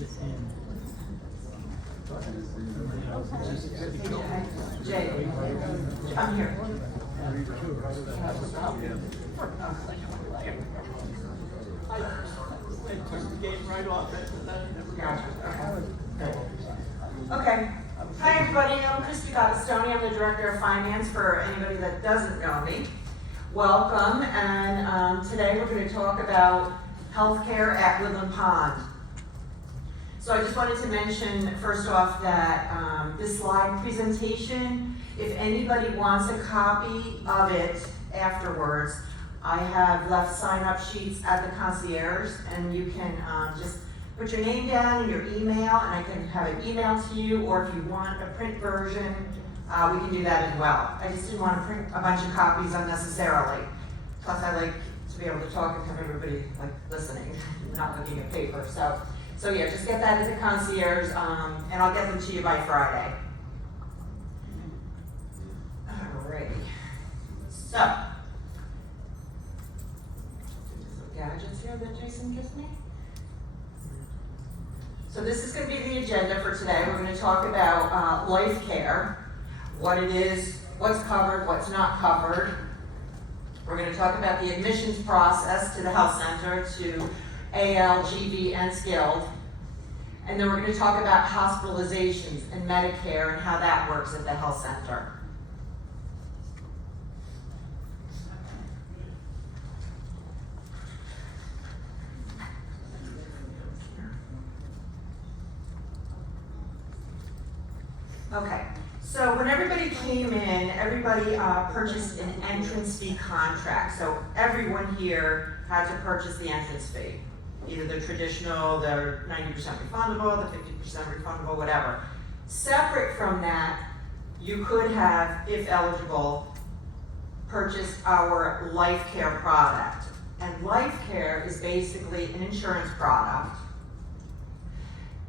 Jay, I'm here. Okay. Hi everybody, I'm Christi Battistoni. I'm the Director of Finance for anybody that doesn't know me. Welcome, and today we're going to talk about healthcare at Woodland Pond. So I just wanted to mention first off that this slide presentation, if anybody wants a copy of it afterwards, I have left sign-up sheets at the concierge, and you can just put your name down and your email, and I can have it emailed to you, or if you want a print version, we can do that as well. I just didn't want to print a bunch of copies unnecessarily. Plus, I like to be able to talk and have everybody listening, not looking at paper. So yeah, just get that at the concierge, and I'll get them to you by Friday. Alrighty. So, gadgets here that Jason gives me. So this is going to be the agenda for today. We're going to talk about life care, what it is, what's covered, what's not covered. We're going to talk about the admissions process to the health center, to AL, GV, and skilled. And then we're going to talk about hospitalizations and Medicare and how that works at the health center. Okay, so when everybody came in, everybody purchased an entrance fee contract. So everyone here had to purchase the entrance fee. Either the traditional, the 90% refundable, the 50% refundable, whatever. Separate from that, you could have, if eligible, purchased our life care product. And life care is basically an insurance product.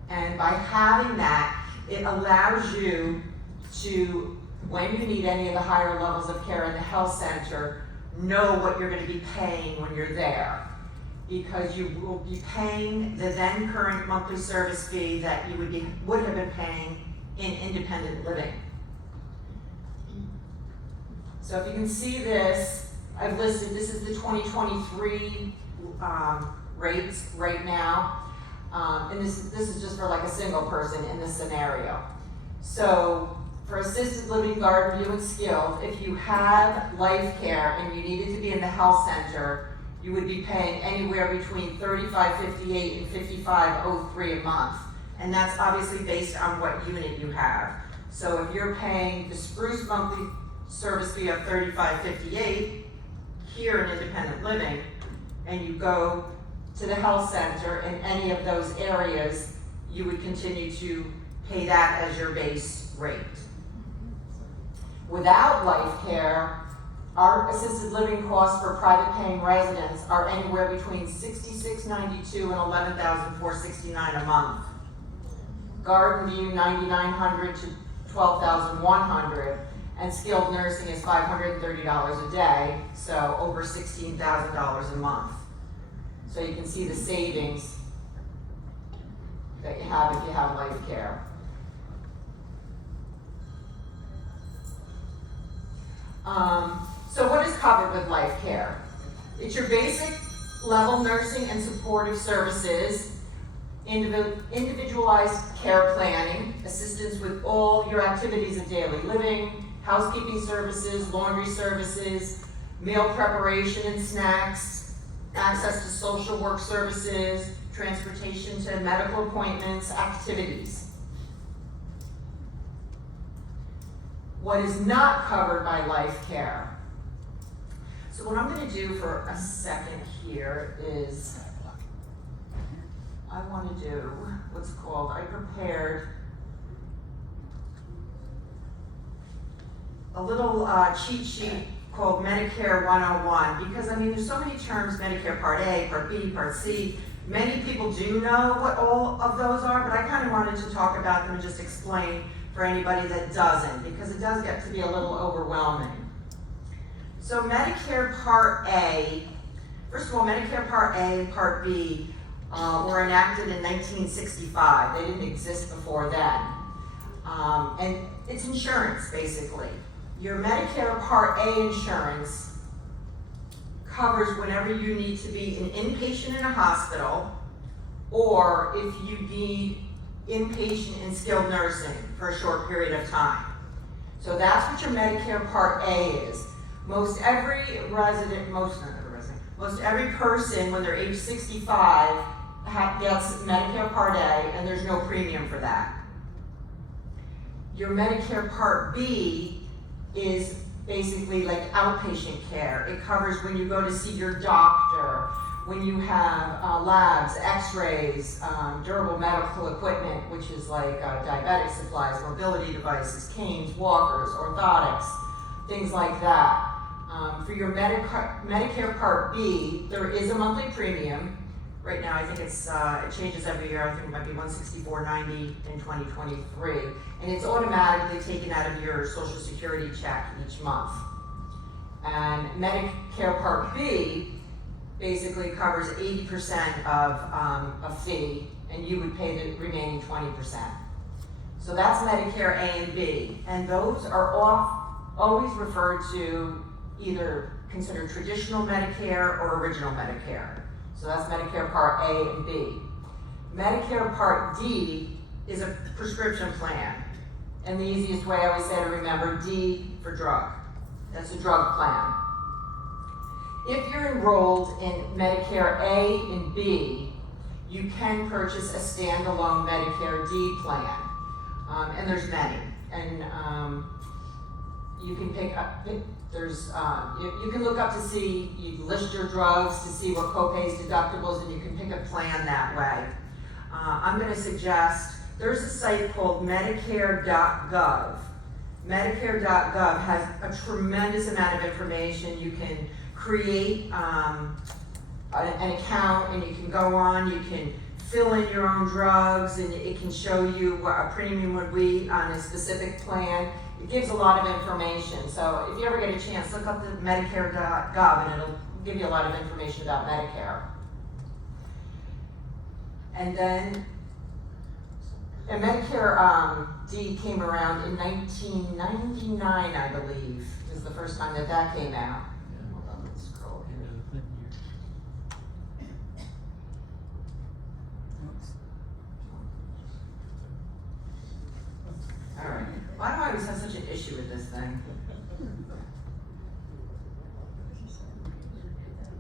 And by having that, it allows you to, when you need any of the higher levels of care in the health center, know what you're going to be paying when you're there. Because you will be paying the then current monthly service fee that you would have been paying in independent living. So if you can see this, I've listed, this is the 2023 rates right now. And this is just for like a single person in this scenario. So for assisted living, garden view, and skilled, if you have life care and you needed to be in the health center, you would be paying anywhere between $35.58 and $55.03 a month. And that's obviously based on what unit you have. So if you're paying the spruce monthly service fee of $35.58 here in independent living, and you go to the health center in any of those areas, you would continue to pay that as your base rate. Without life care, our assisted living costs for private paying residents are anywhere between $66.92 and $11,469 a month. Garden View, $9,900 to $12,100, and skilled nursing is $530 a day, so over $16,000 a month. So you can see the savings that you have if you have life care. So what is covered with life care? It's your basic level nursing and supportive services, individualized care planning, assistance with all your activities of daily living, housekeeping services, laundry services, meal preparation and snacks, access to social work services, transportation to medical appointments, activities. What is not covered by life care? So what I'm going to do for a second here is I want to do what's called, I prepared a little cheat sheet called Medicare 101, because I mean there's so many terms, Medicare Part A, Part B, Part C. Many people do know what all of those are, but I kind of wanted to talk about them and just explain for anybody that doesn't, because it does get to be a little overwhelming. So Medicare Part A, first of all, Medicare Part A and Part B were enacted in 1965. They didn't exist before then. And it's insurance, basically. Your Medicare Part A insurance covers whenever you need to be an inpatient in a hospital, or if you need inpatient in skilled nursing for a short period of time. So that's what your Medicare Part A is. Most every person when they're age 65 gets Medicare Part A, and there's no premium for that. Your Medicare Part B is basically like outpatient care. It covers when you go to see your doctor, when you have labs, x-rays, durable medical equipment, which is like diabetic supplies, mobility devices, canes, walkers, orthotics, things like that. For your Medicare Part B, there is a monthly premium. Right now, I think it changes every year. I think it might be $164.90 in 2023. And it's automatically taken out of your Social Security check each month. And Medicare Part B basically covers 80% of a fee, and you would pay the remaining 20%. So that's Medicare A and B. And those are always referred to either considered traditional Medicare or original Medicare. So that's Medicare Part A and B. Medicare Part D is a prescription plan. And the easiest way I always say to remember, D for drug. That's a drug plan. If you're enrolled in Medicare A and B, you can purchase a standalone Medicare D plan. And there's many. And you can pick up, you can look up to see, you list your drugs to see what copays, deductibles, and you can pick a plan that way. I'm going to suggest, there's a site called Medicare.gov. Medicare.gov has a tremendous amount of information. You can create an account, and you can go on, you can fill in your own drugs, and it can show you what a premium would be on a specific plan. It gives a lot of information. So if you ever get a chance, look up the Medicare.gov, and it'll give you a lot of information about Medicare. And then Medicare D came around in 1999, I believe, is the first time that came out. Hold on, let's scroll here. All right. Why do I always have such an issue with this thing?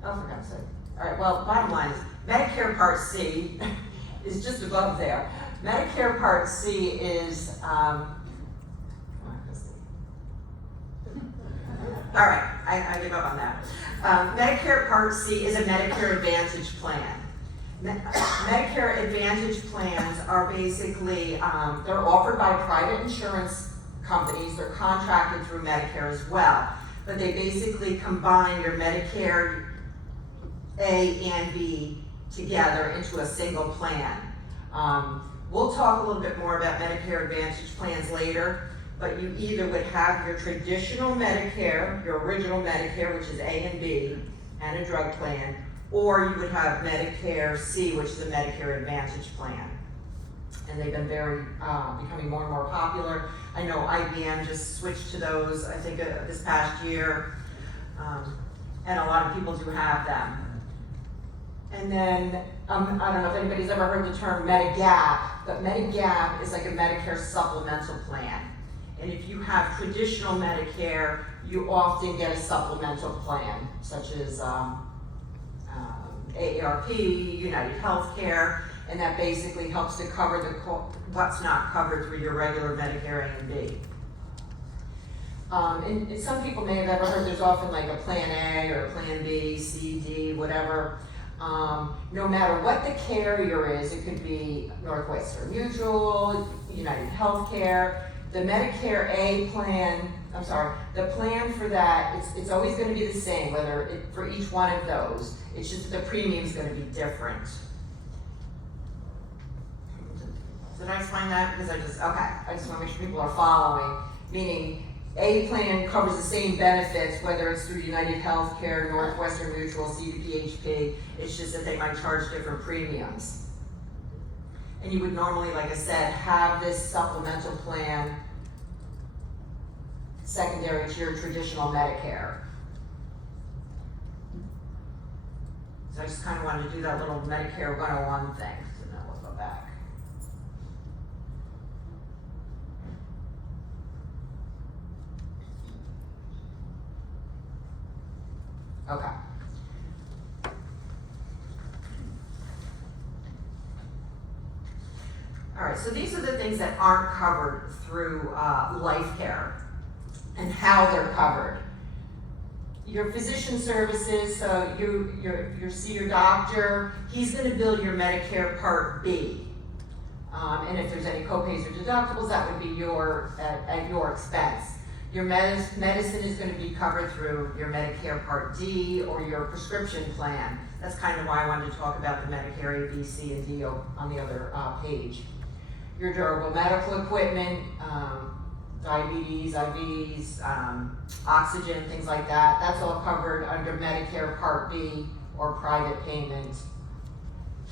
Oh, for God's sake. All right, well, bottom line is Medicare Part C is just above there. Medicare Part C is, come on, Christi. All right, I give up on that. Medicare Part C is a Medicare Advantage plan. Medicare Advantage plans are basically, they're offered by private insurance companies. They're contracted through Medicare as well. But they basically combine your Medicare A and B together into a single plan. We'll talk a little bit more about Medicare Advantage plans later, but you either would have your traditional Medicare, your original Medicare, which is A and B, and a drug plan, or you would have Medicare C, which is a Medicare Advantage plan. And they've been becoming more and more popular. I know IBM just switched to those, I think, this past year, and a lot of people do have them. And then, I don't know if anybody's ever heard the term Medigap, but Medigap is like a Medicare supplemental plan. And if you have traditional Medicare, you often get a supplemental plan, such as AARP, United Healthcare, and that basically helps to cover what's not covered through your regular Medicare A and B. And some people may have ever heard there's often like a Plan A or a Plan B, C, D, whatever. No matter what the carrier is, it could be Northwestern Mutual, United Healthcare, the Medicare A plan, the plan for that, it's always going to be the same, for each one of those. It's just that the premium's going to be different. Did I explain that? Because I just want to make sure people are following. Meaning, A plan covers the same benefits, whether it's through United Healthcare, Northwestern Mutual, CDPHP. It's just that they might charge different premiums. And you would normally, like I said, have this supplemental plan secondary to your traditional Medicare. So I just kind of wanted to do that little Medicare 101 thing. So now we'll go back. Okay. All right, so these are the things that aren't covered through life care and how they're covered. Your physician services, so you see your doctor, he's gonna bill your Medicare Part B. And if there's any copays or deductibles, that would be at your expense. Your medicine is gonna be covered through your Medicare Part D or your prescription plan. That's kind of why I wanted to talk about the Medicare A, B, C, and D on the other page. Your durable medical equipment, diabetes, IVs, oxygen, things like that. That's all covered under Medicare Part B or private payment.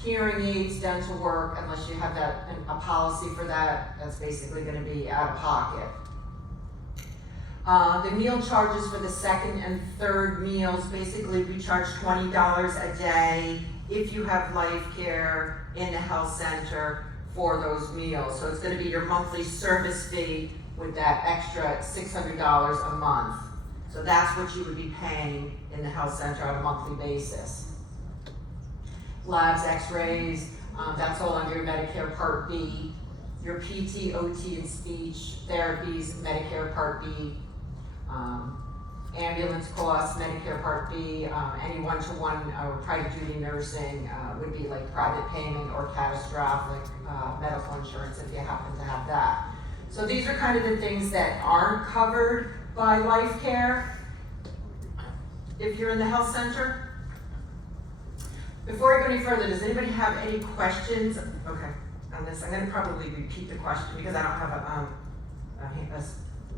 Hearing aids, dental work, unless you have a policy for that, that's basically gonna be out of pocket. The meal charges for the second and third meals, basically we charge $20 a day if you have life care in the health center for those meals. So it's gonna be your monthly service fee with that extra $600 a month. So that's what you would be paying in the health center on a monthly basis. Labs, x-rays, that's all under your Medicare Part B. Your PT, OT, and speech therapies, Medicare Part B. Ambulance costs, Medicare Part B, any one-to-one private duty nursing would be like private payment or catastrophic medical insurance if you happen to have that. So these are kind of the things that aren't covered by life care if you're in the health center. Before I go any further, does anybody have any questions? Okay, on this, I'm going to probably repeat the question because I don't have a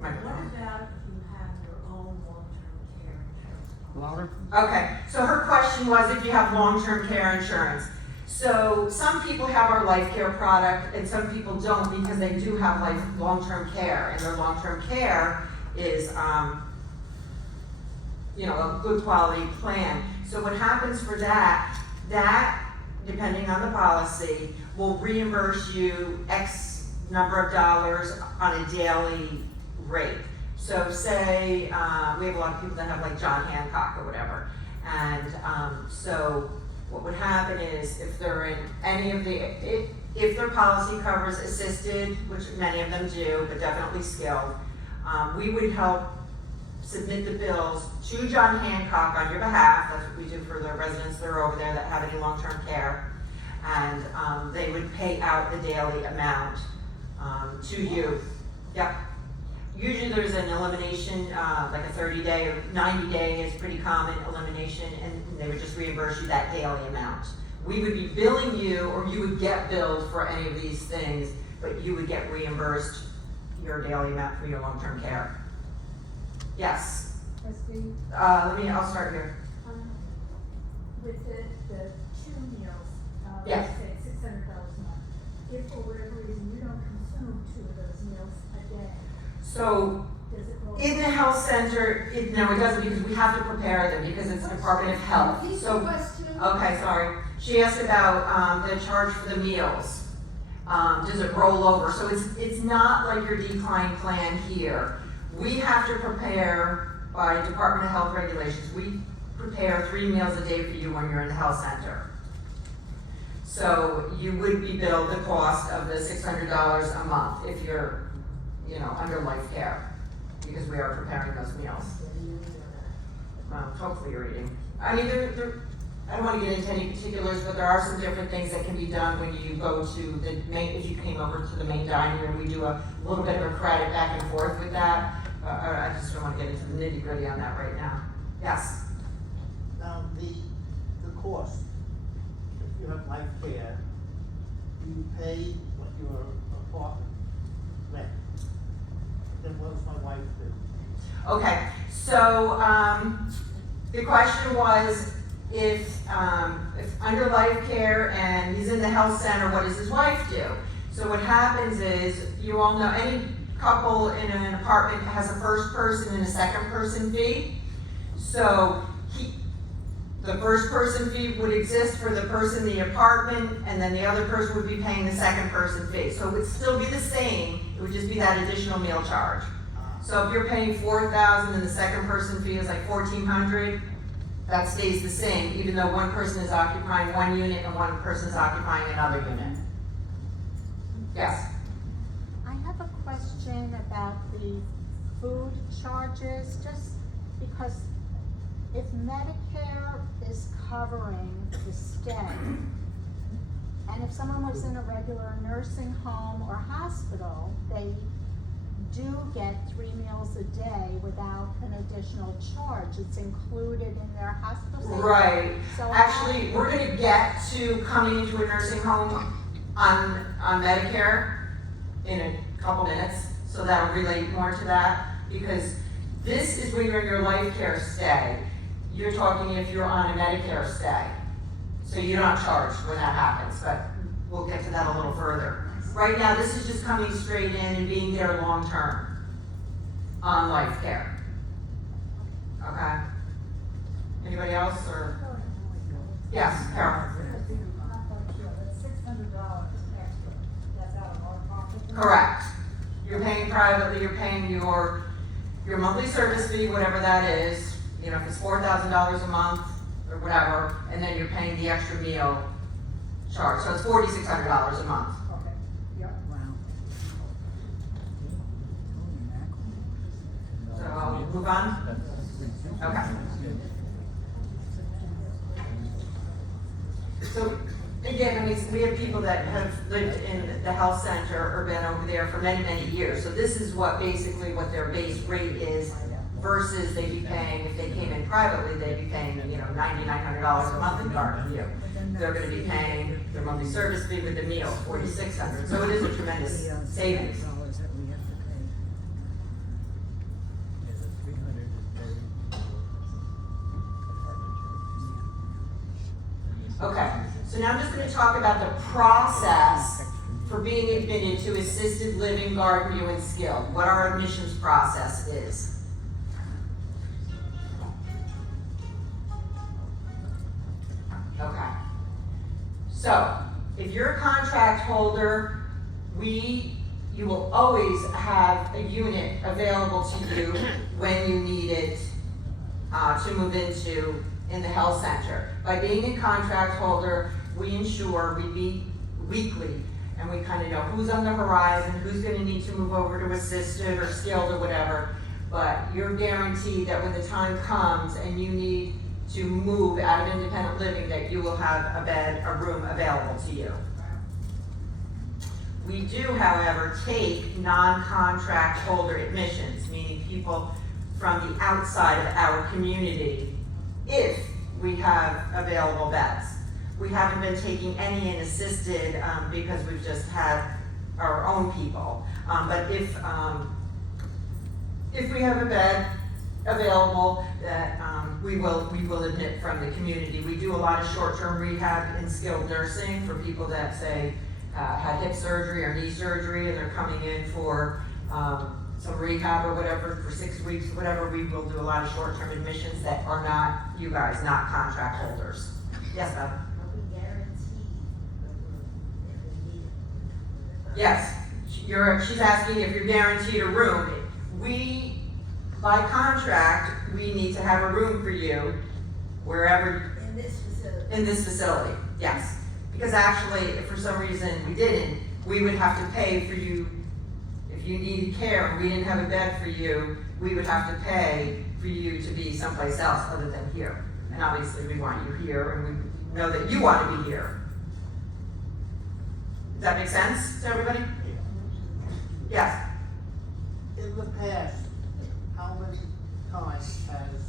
microphone. What about if you have your own long-term care insurance? Louder? Okay, so her question was if you have long-term care insurance. So some people have our life care product and some people don't because they do have long-term care, and their long-term care is a good quality plan. So what happens for that depending on the policy will reimburse you X number of dollars on a daily rate. So say we have a lot of people that have like John Hancock or whatever, and so what would happen is if they're in any of if their policy covers assisted, which many of them do, but definitely skilled, we would help submit the bills to John Hancock on your behalf. That's what we do for the residents that are over there that have any long-term care, and they would pay out the daily amount to you. Yep. Usually there's an elimination, like a 30-day or 90-day is pretty common elimination, and they would just reimburse you that daily amount. We would be billing you, or you would get billed for any of these things, but you would get reimbursed your daily amount for your long-term care. Yes? Christi, I'll start here. with the two meals, Yes. let's say $600 a month, if for whatever reason you don't consume 2 of those meals a day, So does it roll? in the health center, no, it doesn't, because we have to prepare them because it's Department of Health. So, okay, sorry. She asked about the charge for the meals. Does it roll over? So it's not like your decline plan here. We have to prepare by Department of Health regulations. We prepare 3 meals a day for you when you're in the health center. So you would be billed the cost of the $600 a month if you're, under life care, because we are preparing those meals. Hopefully you're eating. I mean, I don't want to get into any particulars, but there are some different things that can be done when you go to the main, if you came over to the main dining room, we do a little bit of a credit back and forth with that. I just don't want to get into the nitty gritty on that right now. Yes? Now, the cost, if you have life care, you pay what your apartment rent. Then what does my wife do? Okay, so, the question was, if under life care and he's in the health center, what does his wife do? So what happens is, you all know, any couple in an apartment has a first person and a second person fee. So the first person fee would exist for the person in the apartment, and then the other person would be paying the second person fee. So it would still be the same, it would just be that additional meal charge. So if you're paying $4,000 and the second person fee is like $1,400, that stays the same, even though one person is occupying one unit and one person is occupying another unit. Yes? I have a question about the food charges, just because if Medicare is covering the stay, and if someone was in a regular nursing home or hospital, they do get 3 meals a day without an additional charge. It's included in their hospital stay. Right. So Actually, we're gonna get to coming into a nursing home on Medicare in a couple minutes, so that'll relate more to that, because this is when you're in your life care stay. You're talking if you're on a Medicare stay. So you're not charged when that happens, but we'll get to that a little further. Right now, this is just coming straight in and being there long-term on life care. Okay? Anybody else, or? Yes, Carol? I'm not quite sure, that's $600 extra, that's out of our pocket. Correct. You're paying privately, you're paying your monthly service fee, whatever that is, you know, if it's $4,000 a month or whatever, and then you're paying the extra meal charge, so it's $4,600 a month. Okay, yep. So I'll move on? Okay. So, again, I mean, we have people that have lived in the health center or been over there for many, many years. So this is what basically what their base rate is versus they'd be paying, if they came in privately, they'd be paying, you know, $9,900 a month in garden view. They're gonna be paying their monthly service fee with the meal, $4,600. So it is a tremendous savings. Okay, so now I'm just gonna talk about the process for being admitted to assisted living, garden view, and skilled, what our admissions process is. Okay. So, if you're a contract holder, you will always have a unit available to you when you need it to move into in the health center. By being a contract holder, we ensure we meet weekly and we kind of know who's on the horizon, who's going to need to move over to assisted or skilled or whatever. But you're guaranteed that when the time comes and you need to move out of independent living, that you will have a bed, a room available to you. We do, however, take non-contract holder admissions, meaning people from the outside of our community, if we have available beds. We haven't been taking any in assisted because we've just had our own people. But if we have a bed available, that we will admit from the community. We do a lot of short-term rehab and skilled nursing for people that say had hip surgery or knee surgery and they're coming in for some rehab or whatever for 6 weeks, whatever. We will do a lot of short-term admissions that are not you guys, not contract holders. Yes, Beth? Are we guaranteed if we need it? Yes, she's asking if you're guaranteed a room. By contract, we need to have a room for you wherever, In this facility? in this facility, yes. Because actually, if for some reason we didn't, we would have to pay for you, if you needed care and we didn't have a bed for you, we would have to pay for you to be someplace else other than here. And obviously, we want you here and we know that you want to be here. Does that make sense to everybody? Yes. In the past, how many times has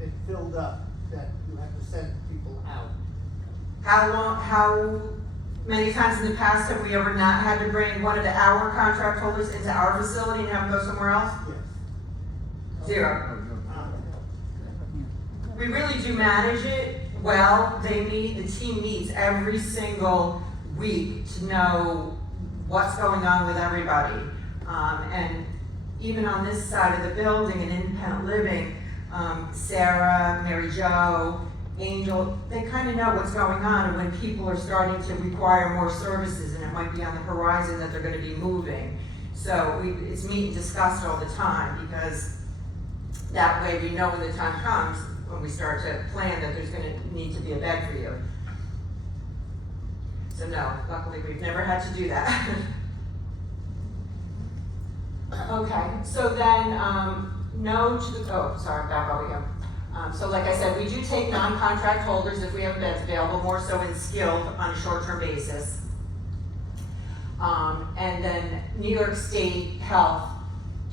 it filled up that you have to send people out? How many times in the past have we ever not had to bring one of our contract holders into our facility and have them go somewhere else? Yes. Zero. We really do manage it well. The team meets every single week to know what's going on with everybody. And even on this side of the building in independent living, Sarah, Mary Jo, Angel, they kind of know what's going on and when people are starting to require more services and it might be on the horizon that they're going to be moving. So it's meet and discussed all the time because that way we know when the time comes, when we start to plan, that there's going to need to be a bed for you. So no, luckily we've never had to do that. Okay, so then, no to the, oh, sorry, back over here. So like I said, we do take non-contract holders if we have beds available, more so in skilled on a short-term basis. And then New York State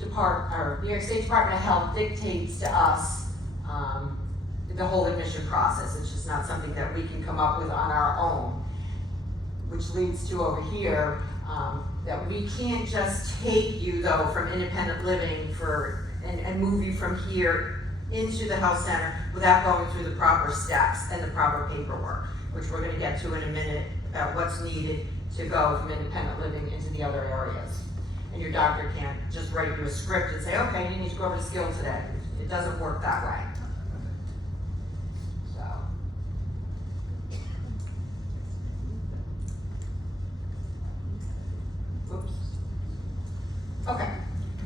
Department of Health dictates to us the whole admission process. It's just not something that we can come up with on our own, which leads to over here, that we can't just take you though from independent living and move you from here into the health center without going through the proper steps and the proper paperwork, which we're gonna get to in a minute about what's needed to go from independent living into the other areas. And your doctor can't just write you a script and say, okay, you need to go over to skilled today. It doesn't work that way. Okay,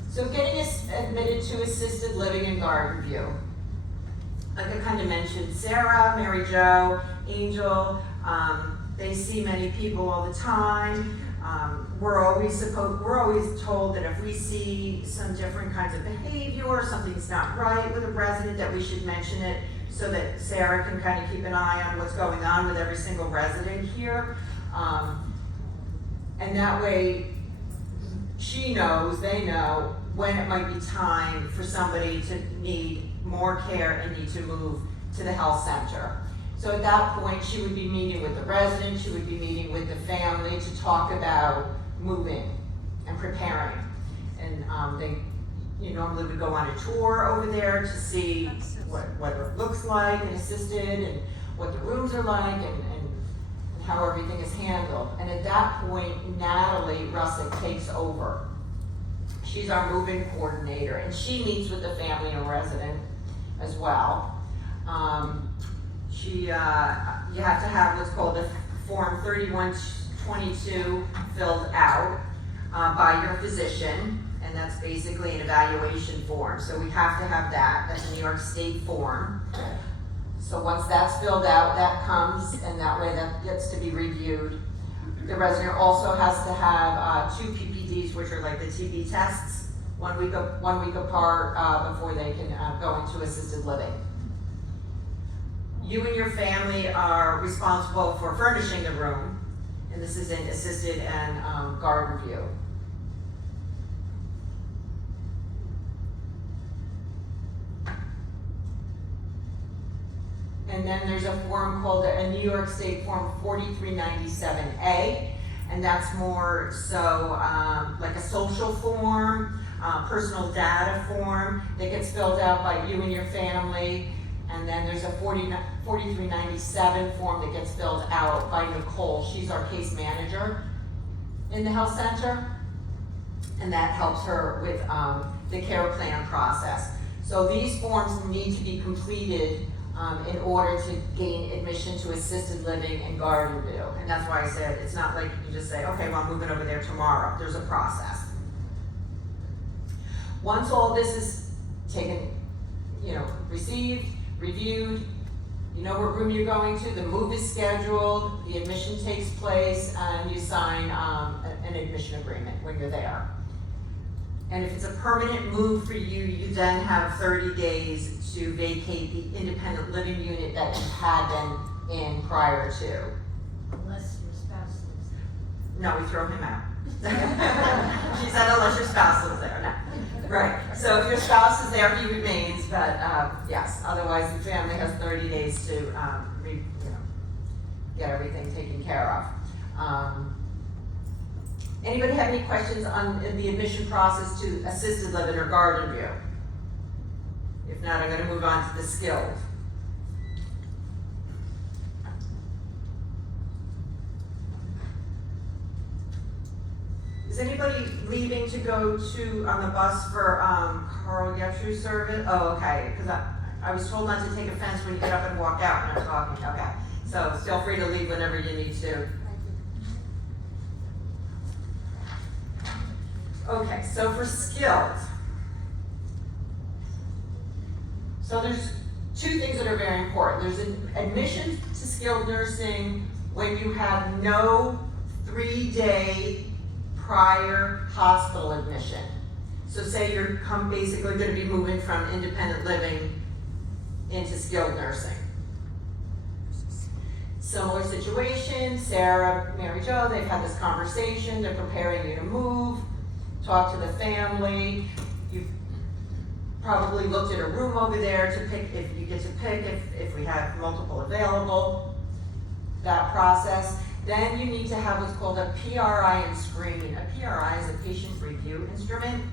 so getting us admitted to assisted living in Garden View. Like I kind of mentioned, Sarah, Mary Jo, Angel, they see many people all the time. We're always told that if we see some different kinds of behavior or something's not right with a resident, that we should mention it so that Sarah can kind of keep an eye on what's going on with every single resident here. And that way, she knows, they know, when it might be time for somebody to need more care and need to move to the health center. So at that point, she would be meeting with the resident, she would be meeting with the family to talk about moving and preparing. And they normally would go on a tour over there to see what it looks like and assisted and what the rooms are like and how everything is handled. And at that point, Natalie Russick takes over. She's our moving coordinator, and she meets with the family and resident as well. You have to have what's called a Form 3122 filled out by your physician, and that's basically an evaluation form. So we have to have that. That's a New York State form. So once that's filled out, that comes, and that way that gets to be reviewed. The resident also has to have 2 PPDs, which are like the TB tests, 1 week apart before they can go into assisted living. You and your family are responsible for furnishing the room, and this is in assisted and Garden View. And then there's a form called a New York State Form 4397A, and that's more so like a social form, personal data form that gets filled out by you and your family. And then there's a 4397 form that gets filled out by Nicole. She's our case manager in the health center, and that helps her with the care plan process. So these forms need to be completed in order to gain admission to assisted living in Garden View. And that's why I said it's not like you can just say, okay, well, I'm moving over there tomorrow. There's a process. Once all this is taken, received, reviewed, you know what room you're going to, the move is scheduled, the admission takes place, and you sign an admission agreement when you're there. And if it's a permanent move for you, you then have 30 days to vacate the independent living unit that you had been in prior to. Unless your spouse lives there. No, we throw him out. She said unless your spouse lives there, no. Right, so if your spouse is there, he remains, but yes, otherwise the family has 30 days to get everything taken care of. Anybody have any questions on the admission process to assisted living or Garden View? Now I'm gonna move on to the skilled. Is anybody leaving to go to, on the bus for, Carl Yepshu's service? Oh, okay, because I was told not to take offense when you get up and walk out when I'm talking, okay. So feel free to leave whenever you need to. Okay, so for skilled. So there's two things that are very important. There's an admission to skilled nursing when you have no 3-day prior hospital admission. So say you're basically gonna be moving from independent living into skilled nursing. Similar situation, Sarah, Mary Jo, they've had this conversation, they're preparing you to move, talk to the family. You've probably looked at a room over there to pick, if you get to pick, if we have multiple available, that process. Then you need to have what's called a PRI and screen. A PRI is a patient review instrument,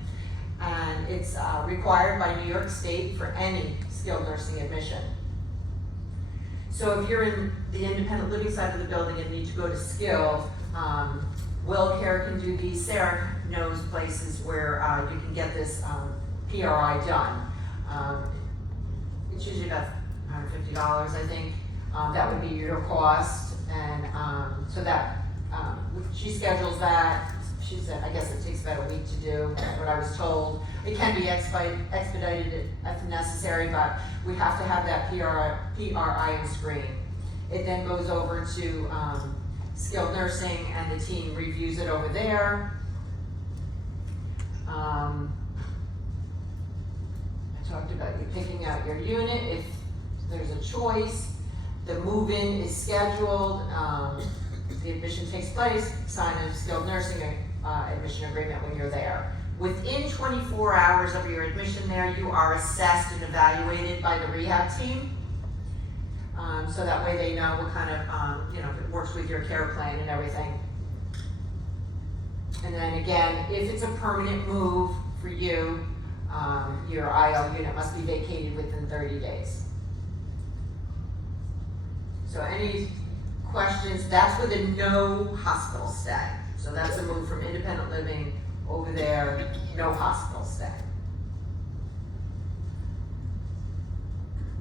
and it's required by New York State for any skilled nursing admission. So if you're in the independent living side of the building and need to go to skilled, Will Care can do these. Sarah knows places where you can get this PRI done. It's usually about $150, I think. That would be your cost, and so that she schedules that. She said, I guess it takes about a week to do, that's what I was told. It can be expedited if necessary, but we have to have that PRI and screen. It then goes over to skilled nursing, and the team reviews it over there. I talked about you picking out your unit if there's a choice. The move-in is scheduled, the admission takes place, sign a skilled nursing admission agreement when you're there. Within 24 hours of your admission there, you are assessed and evaluated by the rehab team. So that way they know what kind of, if it works with your care plan and everything. And then again, if it's a permanent move for you, your IL unit must be vacated within 30 days. So any questions? That's with a no hospital stay. So that's a move from independent living over there, no hospital stay.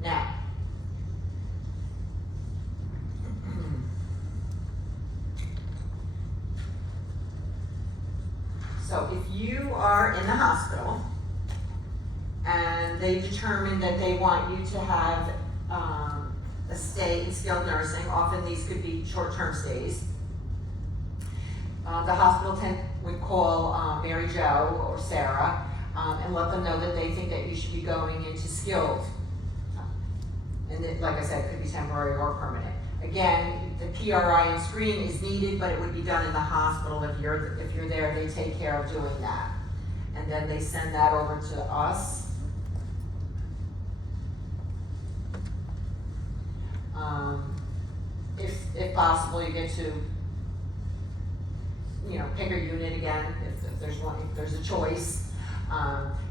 Now, so if you are in the hospital and they determine that they want you to have a stay in skilled nursing, often these could be short-term stays. The hospital would call Mary Jo or Sarah and let them know that they think that you should be going into skilled. And then, like I said, it could be temporary or permanent. Again, the PRI and screen is needed, but it would be done in the hospital. If you're there, they take care of doing that. And then they send that over to us. If possible, you get to, pick a unit again, if there's a choice.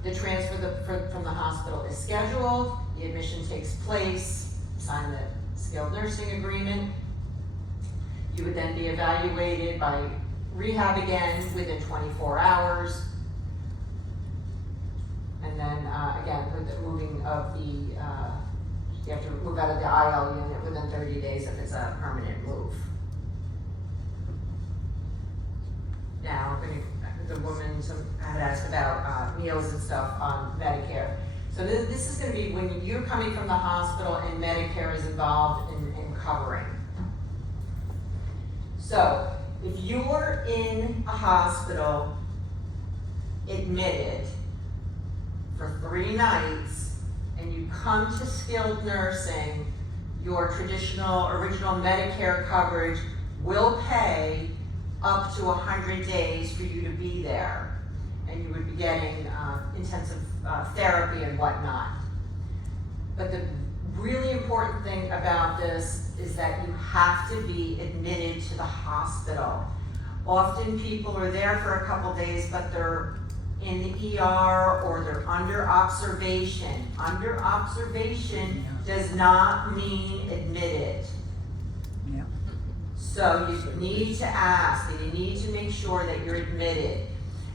The transfer from the hospital is scheduled, the admission takes place, sign the skilled nursing agreement. You would then be evaluated by rehab again within 24 hours. And then, again, with the moving of the, you have to move out of the IL unit within 30 days if it's a permanent move. Now, the woman had asked about meals and stuff on Medicare. So this is going to be when you're coming from the hospital and Medicare is involved in covering. So if you're in a hospital admitted for 3 nights and you come to skilled nursing, your traditional original Medicare coverage will pay up to 100 days for you to be there, and you would be getting intensive therapy and whatnot. But the really important thing about this is that you have to be admitted to the hospital. Often people are there for a couple days, but they're in the ER or they're under observation. Under observation does not mean admitted. Yeah. So you need to ask and you need to make sure that you're admitted.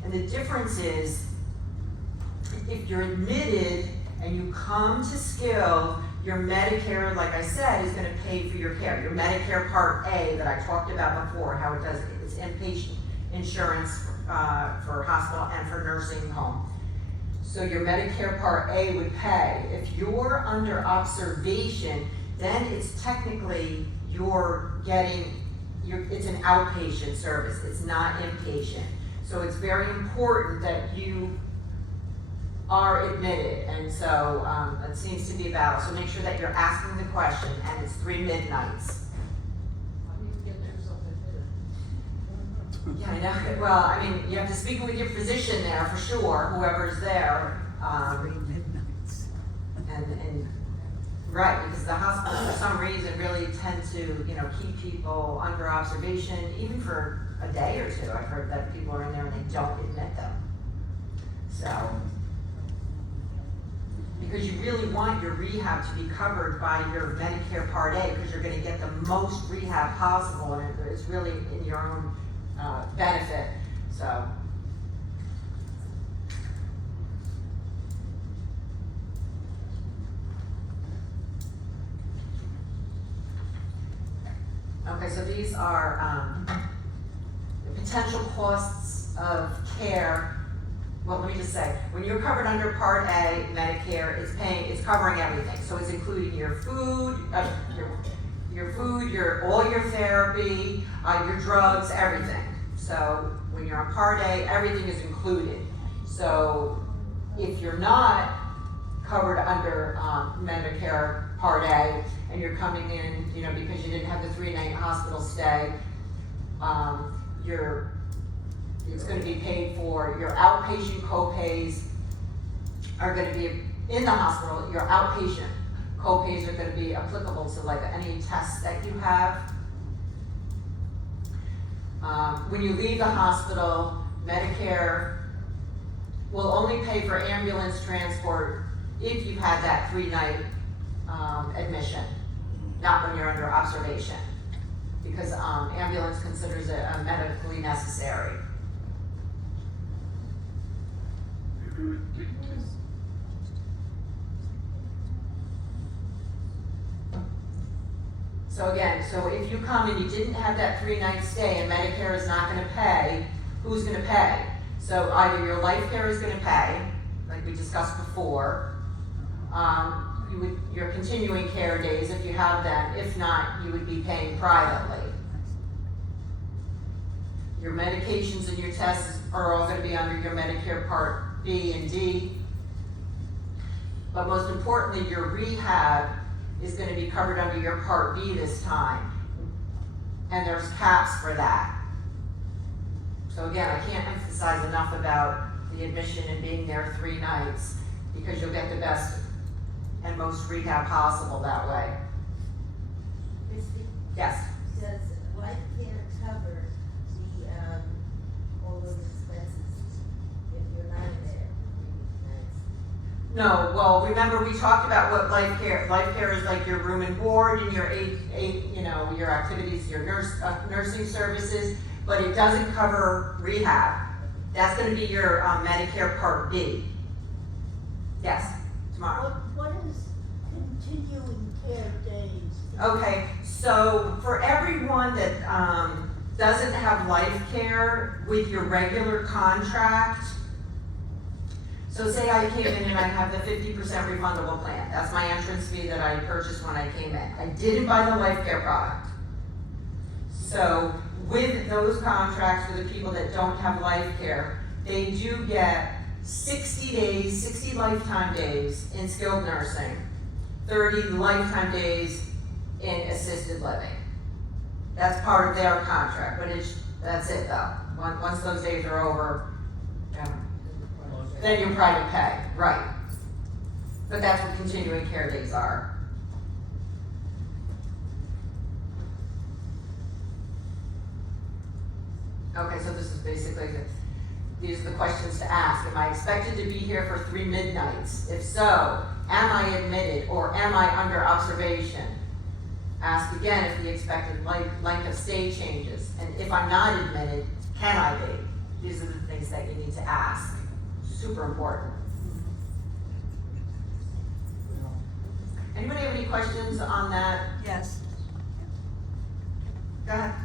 And the difference is, if you're admitted and you come to skilled, your Medicare, like I said, is gonna pay for your care. Your Medicare Part A that I talked about before, how it does, it's inpatient insurance for hospital and for nursing home. So your Medicare Part A would pay. If you're under observation, then it's technically it's an outpatient service, it's not inpatient. So it's very important that you are admitted, and so it seems to be a battle. So make sure that you're asking the question, and it's 3 midnights. How do you get yourself admitted? Yeah, I know. Well, I mean, you have to speak with your physician there for sure, whoever's there. 3 midnights. And right, because the hospitals for some reason really tend to, keep people under observation, even for a day or two. I've heard that people are in there and they don't admit them. So, because you really want your rehab to be covered by your Medicare Part A, because you're gonna get the most rehab possible, and it's really in your own benefit, so. Okay, so these are the potential costs of care. Well, let me just say, when you're covered under Part A, Medicare, it's covering everything. So it's including your food, all your therapy, your drugs, everything. So when you're on Part A, everything is included. So if you're not covered under Medicare Part A, and you're coming in, because you didn't have the 3-night hospital stay, it's gonna be paid for. Your outpatient co-pays are gonna be in the hospital. Your outpatient co-pays are gonna be applicable to like any tests that you have. When you leave the hospital, Medicare will only pay for ambulance transport if you've had that 3-night admission, not when you're under observation, because ambulance considers it medically necessary. So again, if you come and you didn't have that 3-night stay and Medicare is not gonna pay, who's gonna pay? So either your life care is gonna pay, like we discussed before, your continuing care days if you have them. If not, you would be paying privately. Your medications and your tests are all gonna be under your Medicare Part B and D. But most importantly, your rehab is gonna be covered under your Part B this time. And there's caps for that. So again, I can't emphasize enough about the admission and being there 3 nights, because you'll get the best and most rehab possible that way. Christi, Yes? does life care cover all those expenses if you're not there 3 nights? No, well, remember we talked about what life care is like your room and board and your your activities, your nursing services, but it doesn't cover rehab. That's gonna be your Medicare Part B. Yes, tomorrow. What is continuing care days? Okay, so for everyone that doesn't have life care with your regular contract, so say I came in and I have the 50% refundable plan. That's my entrance fee that I purchased when I came in. I didn't buy the life care product. So with those contracts for the people that don't have life care, they do get 60 lifetime days in skilled nursing, 30 lifetime days in assisted living. That's part of their contract, but that's it though. Once those days are over, then you're private pay, right. But that's what continuing care days are. Okay, so this is basically these are the questions to ask. Am I expected to be here for 3 midnights? If so, am I admitted or am I under observation? Ask again if the expected length of stay changes. And if I'm not admitted, can I be? These are the things that you need to ask. Super important. Anybody have any questions on that? Yes. Go ahead.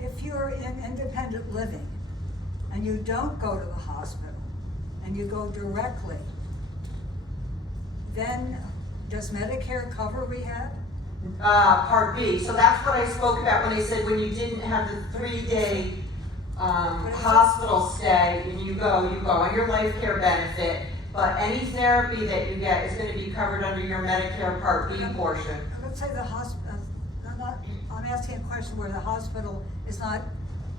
If you're in independent living and you don't go to the hospital and you go directly, then does Medicare cover rehab? Part B. So that's what I spoke about when they said when you didn't have the 3-day hospital stay and you go on your life care benefit, but any therapy that you get is going to be covered under your Medicare Part B portion. Let's say the hospital, I'm asking a question where the hospital is not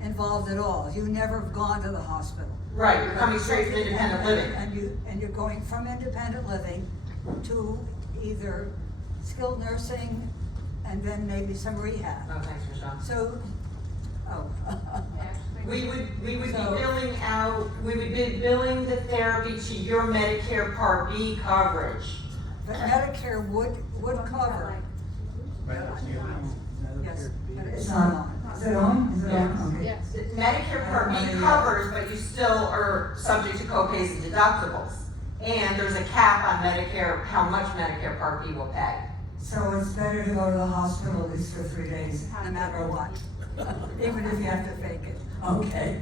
involved at all. You never have gone to the hospital. Right, you're coming straight from independent living. And you're going from independent living to either skilled nursing and then maybe some rehab. Oh, thanks, Michelle. So, We would be So- billing the therapy to your Medicare Part B coverage. but Medicare would cover. Yes, but it's not on. Is it on? Is it on? Okay. Yes. Medicare Part B covers, but you still are subject to co-pays and deductibles. And there's a cap on Medicare, how much Medicare Part B will pay. So it's better to go to the hospital at least for 3 days. No matter what, even if you have to fake it. Okay.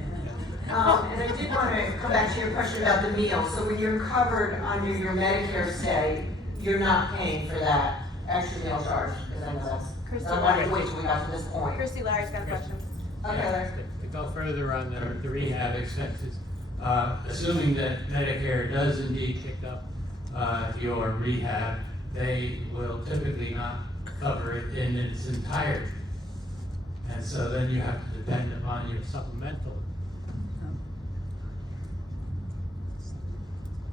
And I did want to come back to your question about the meals. So when you're covered under your Medicare stay, you're not paying for that extra meal charge, because I know that's, I wanted to wait till we got to this point. Christy, Larry's got a question. Okay, Yeah, Larry. To go further on the rehab expenses, assuming that Medicare does indeed pick up your rehab, they will typically not cover it in its entirety. And so then you have to depend upon your supplemental.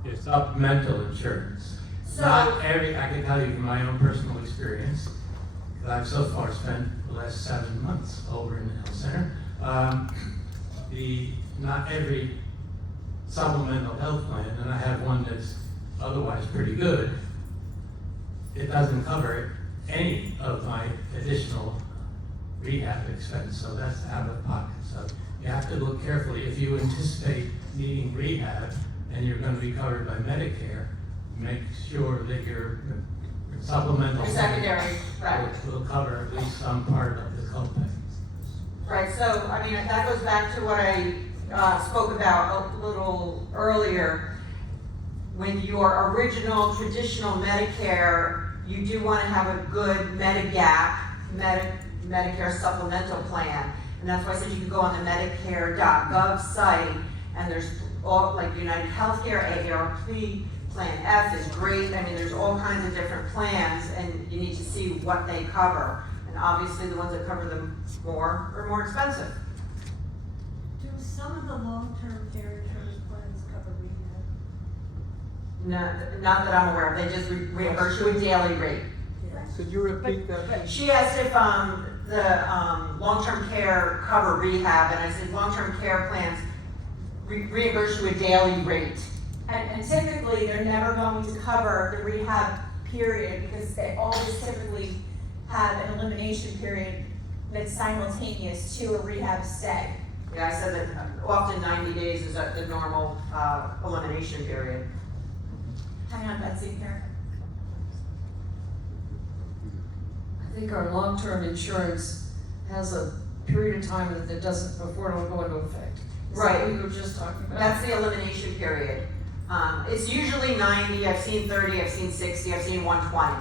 Your supplemental insurance. So- Not every, I can tell you from my own personal experience, that I've so far spent the last 7 months over in the health center. Not every supplemental health plan, and I have one that's otherwise pretty good, it doesn't cover any of my additional rehab expense, so that's out of pocket. So you have to look carefully. If you anticipate needing rehab and you're going to be covered by Medicare, make sure that your supplemental Your secondary, right. will cover at least some part of the copay. Right, so, I mean, that goes back to what I spoke about a little earlier. When your original traditional Medicare, you do want to have a good Medigap, Medicare supplemental plan. And that's why I said you can go on the Medicare.gov site, and there's all, like United Healthcare, AARP, Plan F is great. I mean, there's all kinds of different plans, and you need to see what they cover. And obviously, the ones that cover them more are more expensive. Do some of the long-term care insurance plans cover rehab? Not that I'm aware of, they just reimburse you a daily rate. Could you repeat that? She asked if the long-term care cover rehab, and I said long-term care plans reimburse you a daily rate. And typically, they're never going to cover the rehab period because they always typically have an elimination period that's simultaneous to a rehab stay. Yeah, I said that often 90 days is the normal elimination period. Hang on, Betsy, here. I think our long-term insurance has a period of time that doesn't, before it will go into effect. Is that Right. what we were just talking about? That's the elimination period. It's usually 90, I've seen 30, I've seen 60, I've seen 120.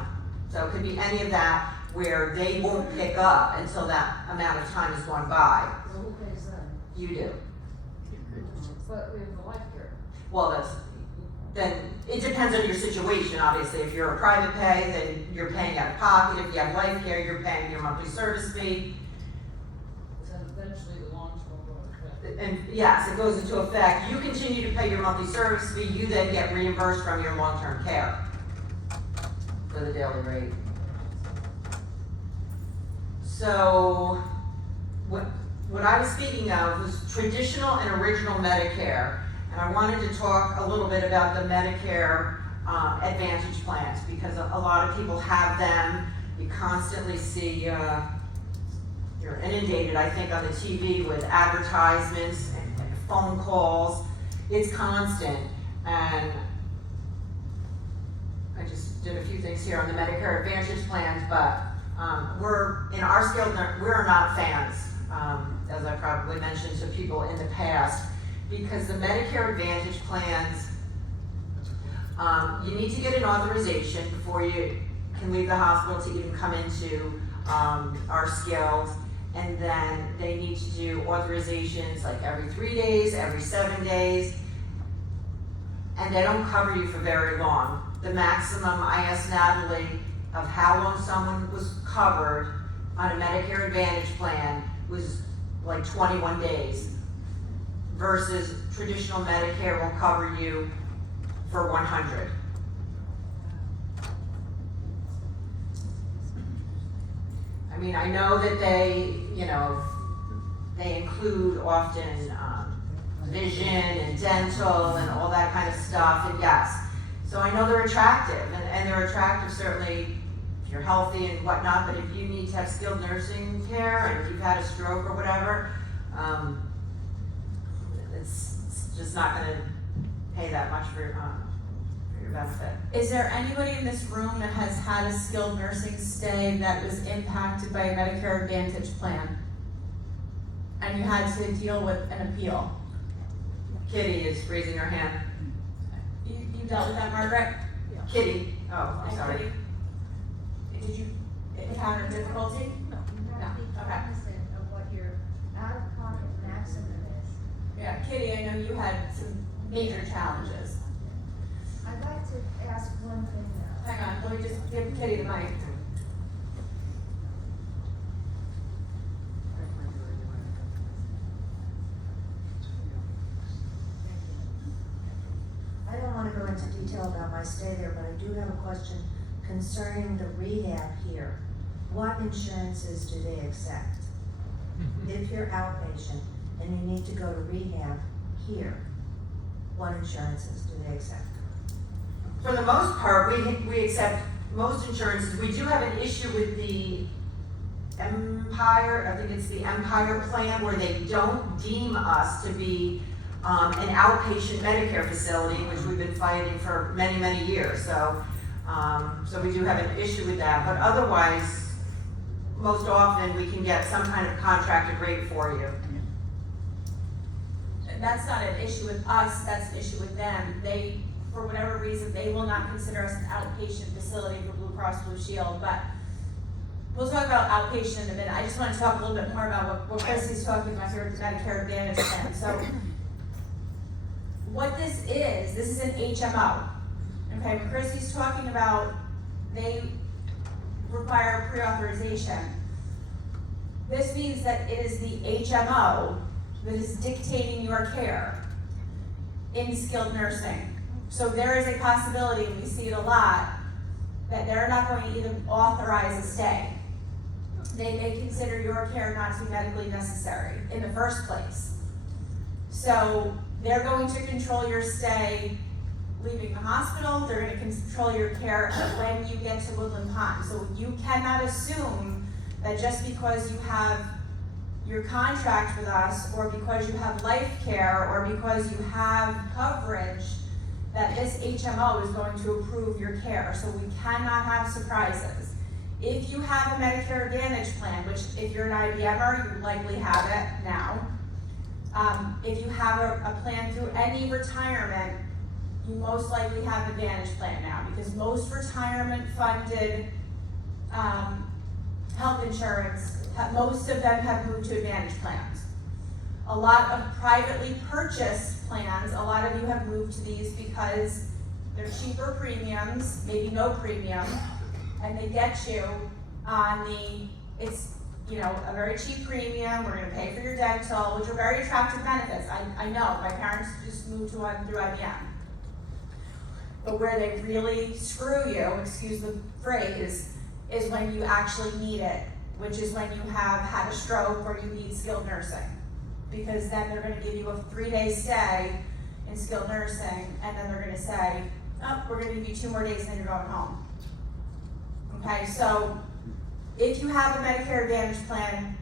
So it could be any of that where they won't pick up until that amount of time has gone by. So who pays that? You do. But we have the life care. Well, then it depends on your situation, obviously. If you're a private pay, then you're paying out of pocket. If you have life care, you're paying your monthly service fee. Then eventually the loans will go into effect. And yes, it goes into effect. You continue to pay your monthly service fee, you then get reimbursed from your long-term care for the daily rate. So, what I was speaking of was traditional and original Medicare. And I wanted to talk a little bit about the Medicare Advantage plans, because a lot of people have them. You constantly see, you're inundated, I think, on the TV with advertisements and phone calls. It's constant. And I just did a few things here on the Medicare Advantage plans, but we're not fans, as I probably mentioned to people in the past, because the Medicare Advantage plans, you need to get an authorization before you can leave the hospital to even come into our skilled, and then they need to do authorizations like every 3 days, every 7 days, and they don't cover you for very long. The maximum, I asked Natalie, of how long someone was covered on a Medicare Advantage plan was like 21 days, versus traditional Medicare will cover you for 100. I mean, I know that they include often vision and dental and all that kind of stuff, and yes. So I know they're attractive, and they're attractive certainly if you're healthy and whatnot, but if you need to have skilled nursing care and if you've had a stroke or whatever, it's just not gonna pay that much for your benefit. Is there anybody in this room that has had a skilled nursing stay that was impacted by a Medicare Advantage plan? And you had to deal with an appeal? Kitty is raising her hand. You dealt with that, Margaret? Kitty, oh, I'm And sorry. Kitty? Did you encounter difficulty? No, you No, have to be okay. cognizant of what your out-of-pocket maximum is. Yeah, Kitty, I know you had some major challenges. I'd like to ask one thing though. Hang on, let me just give Kitty the mic. I don't want to go into detail about my stay there, but I do have a question concerning the rehab here. What insurances do they accept? If you're outpatient and you need to go to rehab here, what insurances do they accept? For the most part, we accept most insurances. We do have an issue with the Empire, I think it's the Empire plan, where they don't deem us to be an outpatient Medicare facility, which we've been fighting for many, many years. So we do have an issue with that. But otherwise, most often we can get some kind of contracted rate for you. And that's not an issue with us, that's an issue with them. They, for whatever reason, they will not consider us an outpatient facility for Blue Cross Blue Shield, but we'll talk about outpatient in a minute. I just want to talk a little bit more about what Christi's talking about here with the Medicare Advantage plan. So what this is an HMO. Okay, when Christi's talking about they require pre-authorization, this means that it is the HMO that is dictating your care in skilled nursing. So there is a possibility, and we see it a lot, that they're not going to even authorize a stay. They may consider your care not to be medically necessary in the first place. So they're going to control your stay leaving the hospital, they're going to control your care when you get to Woodland Pond. So you cannot assume that just because you have your contract with us, or because you have life care, or because you have coverage, that this HMO is going to approve your care. So we cannot have surprises. If you have a Medicare Advantage plan, which if you're an IBMer, you likely have it now. If you have a plan through any retirement, you most likely have an Advantage plan now, because most retirement funded health insurance, most of them have moved to Advantage plans. A lot of privately purchased plans, a lot of you have moved to these because they're cheaper premiums, maybe no premium, and they get you on it's a very cheap premium, we're gonna pay for your dental, which are very attractive benefits. I know, my parents just moved to one through IBM. But where they really screw you, excuse the phrase, is when you actually need it which is when you have had a stroke or you need skilled nursing. Because then they're gonna give you a 3-day stay in skilled nursing, and then they're gonna say, oh, we're gonna give you 2 more days and then you're going home. Okay, so if you have a Medicare Advantage plan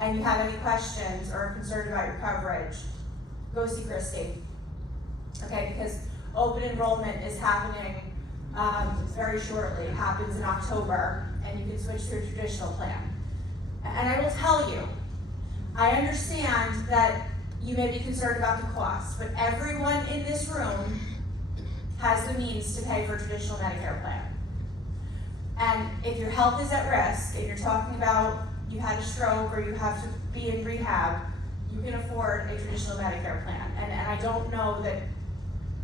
and you have any questions or are concerned about your coverage, go see Christi. Okay, because open enrollment is happening very shortly. It happens in October, and you can switch to a traditional plan. And I will tell you, I understand that you may be concerned about the cost, but everyone in this room has the means to pay for a traditional Medicare plan. And if your health is at risk, and you're talking about you had a stroke or you have to be in rehab, you can afford a traditional Medicare plan. And I don't know that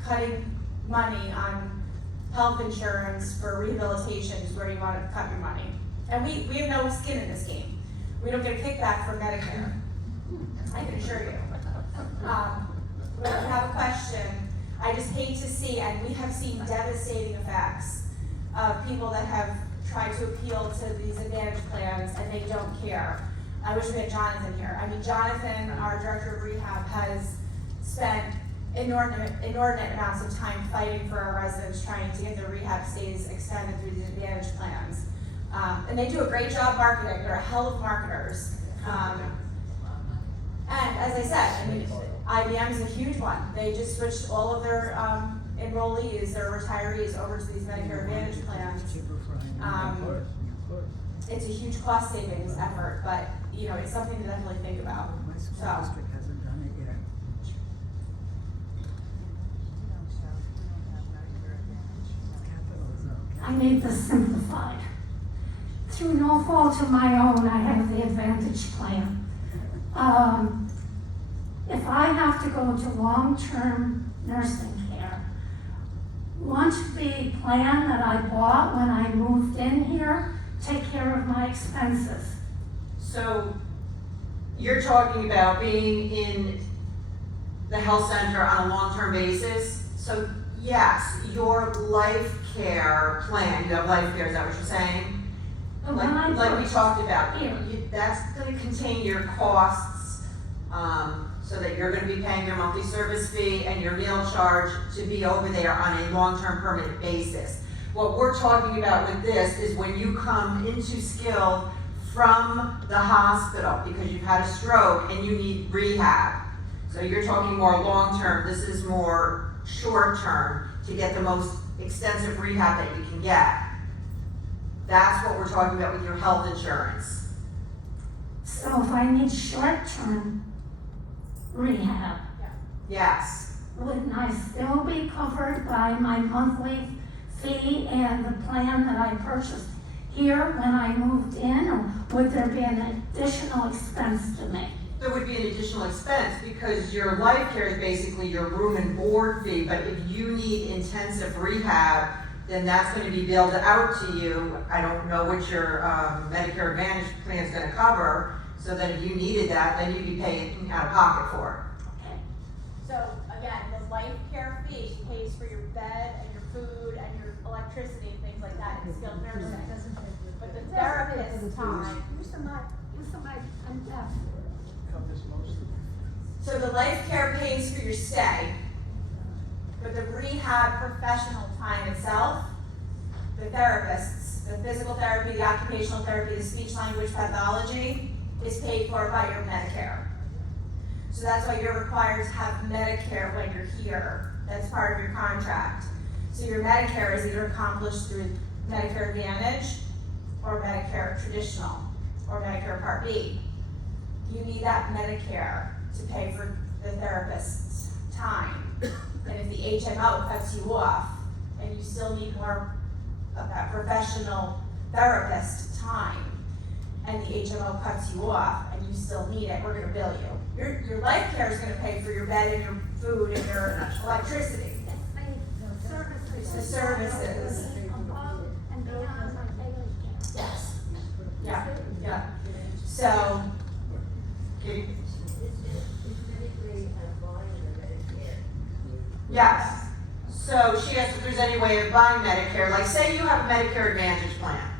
cutting money on health insurance for rehabilitation is where you want to cut your money. And we have no skin in this game. We don't get a kickback from Medicare, I can assure you. But if you have a question, I just hate to see, and we have seen devastating effects of people that have tried to appeal to these advantage plans and they don't care. I wish we had Jonathan here. I mean, Jonathan, our director of rehab, has spent inordinate amounts of time fighting for our residents, trying to get their rehab stays extended through these advantage plans. And they do a great job marketing. They're a hell of marketers. And as I said, I mean, IBM is a huge one. They just switched all of their enrollees, their retirees, over to these Medicare Advantage plans. It's a huge cost savings effort, but you know, it's something to definitely think about. So. hasn't done it yet. I need this simplified. Through no fault of my own, I have the Advantage plan. If I have to go to long-term nursing care, won't the plan that I bought when I moved in here take care of my expenses? So you're talking about being in the health center on a long-term basis? So yes, your life care plan, you have life care, is that what you're saying? Like we talked about, that's gonna contain your costs, so that you're gonna be paying your monthly service fee and your meal charge to be over there on a long-term permanent basis. What we're talking about with this is when you come into skilled from the hospital because you've had a stroke and you need rehab. So you're talking more long-term, this is more short-term to get the most extensive rehab that you can get. That's what we're talking about with your health insurance. So if I need short-term rehab, Yes. wouldn't I still be covered by my monthly fee and the plan that I purchased here when I moved in, or would there be an additional expense to me? There would be an additional expense because your life care is basically your room and board fee, but if you need intensive rehab, then that's gonna be billed out to you. I don't know what your Medicare Advantage plan is gonna cover, so that if you needed that, then you'd be paying out of pocket for So again, the life care fee pays for your bed and your food and your electricity and things like that in skilled nursing. But the therapist time, Use the mic, I'm deaf. so the life care pays for your stay, but the rehab professional time itself, the therapists, the physical therapy, the occupational therapy, the speech language pathology is paid for by your Medicare. So that's why you're required to have Medicare when you're here. That's part of your contract. So your Medicare is either accomplished through Medicare Advantage or Medicare Traditional or Medicare Part B. You need that Medicare to pay for the therapist's time. And if the HMO cuts you off and you still need more of that professional therapist time, and the HMO cuts you off and you still need it, we're gonna bill you. Your life care is gonna pay for your bed and your food and your electricity. It's the services. Above and beyond my daily care. Yes. Yeah, yeah. So, Katie? Is medically buying the Medicare? Yes. So she asked if there's any way of buying Medicare, like say you have a Medicare Advantage plan.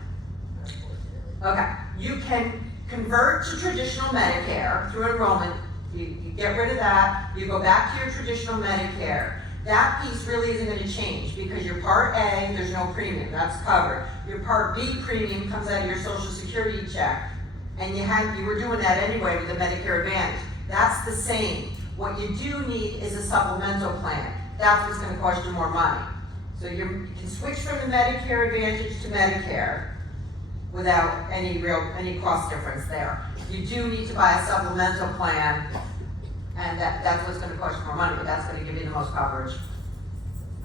Okay, You can convert to traditional Medicare through enrollment. You get rid of that, you go back to your traditional Medicare. That piece really isn't gonna change because your Part A, there's no premium, that's covered. Your Part B premium comes out of your Social Security check. And you were doing that anyway with the Medicare Advantage. That's the same. What you do need is a supplemental plan. That's what's gonna cost you more money. So you can switch from the Medicare Advantage to Medicare without any cost difference there. You do need to buy a supplemental plan, and that's what's gonna cost you more money, but that's gonna give you the most coverage.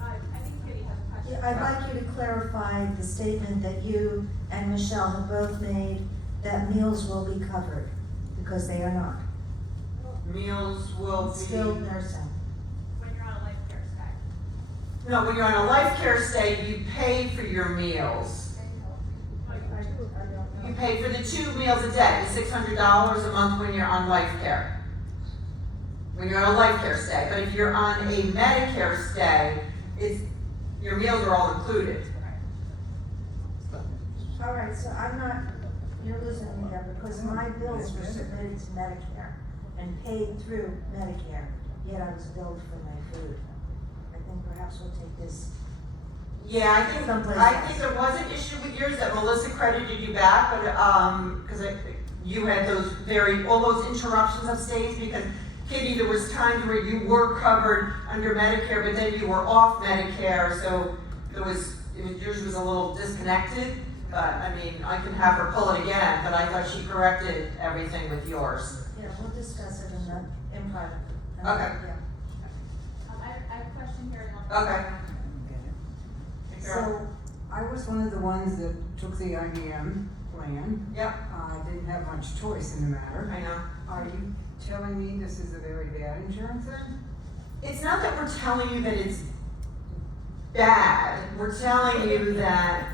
I think Kitty has a question. Yeah, I'd like you to clarify the statement that you and Michelle have both made, that meals will be covered, because they are not. Meals will be. Skilled nursing. When you're on a life care stay. No, when you're on a life care stay, you pay for your meals. You pay for the 2 meals a day, the $600 a month when you're on life care. When you're on a life care stay, but if you're on a Medicare stay, your meals are all included. All right, so you're losing me here, because my bills were submitted to Medicare and paid through Medicare, yet I was billed for my food. I think perhaps we'll take this. Yeah, I think there was an issue with yours that Melissa credited you back, but, because you had those all those interruptions of stays, because Kitty, there was times where you were covered under Medicare, but then you were off Medicare, so yours was a little disconnected, but, I mean, I can have her pull it again, but I thought she corrected everything with yours. Yeah, we'll discuss it in private. Okay. Yeah. I have a question here. Okay. So, I was one of the ones that took the IBM plan. Yep, I didn't have much choice in the matter. I know. Are you telling me this is a very bad insurance then? It's not that we're telling you that it's bad, we're telling you that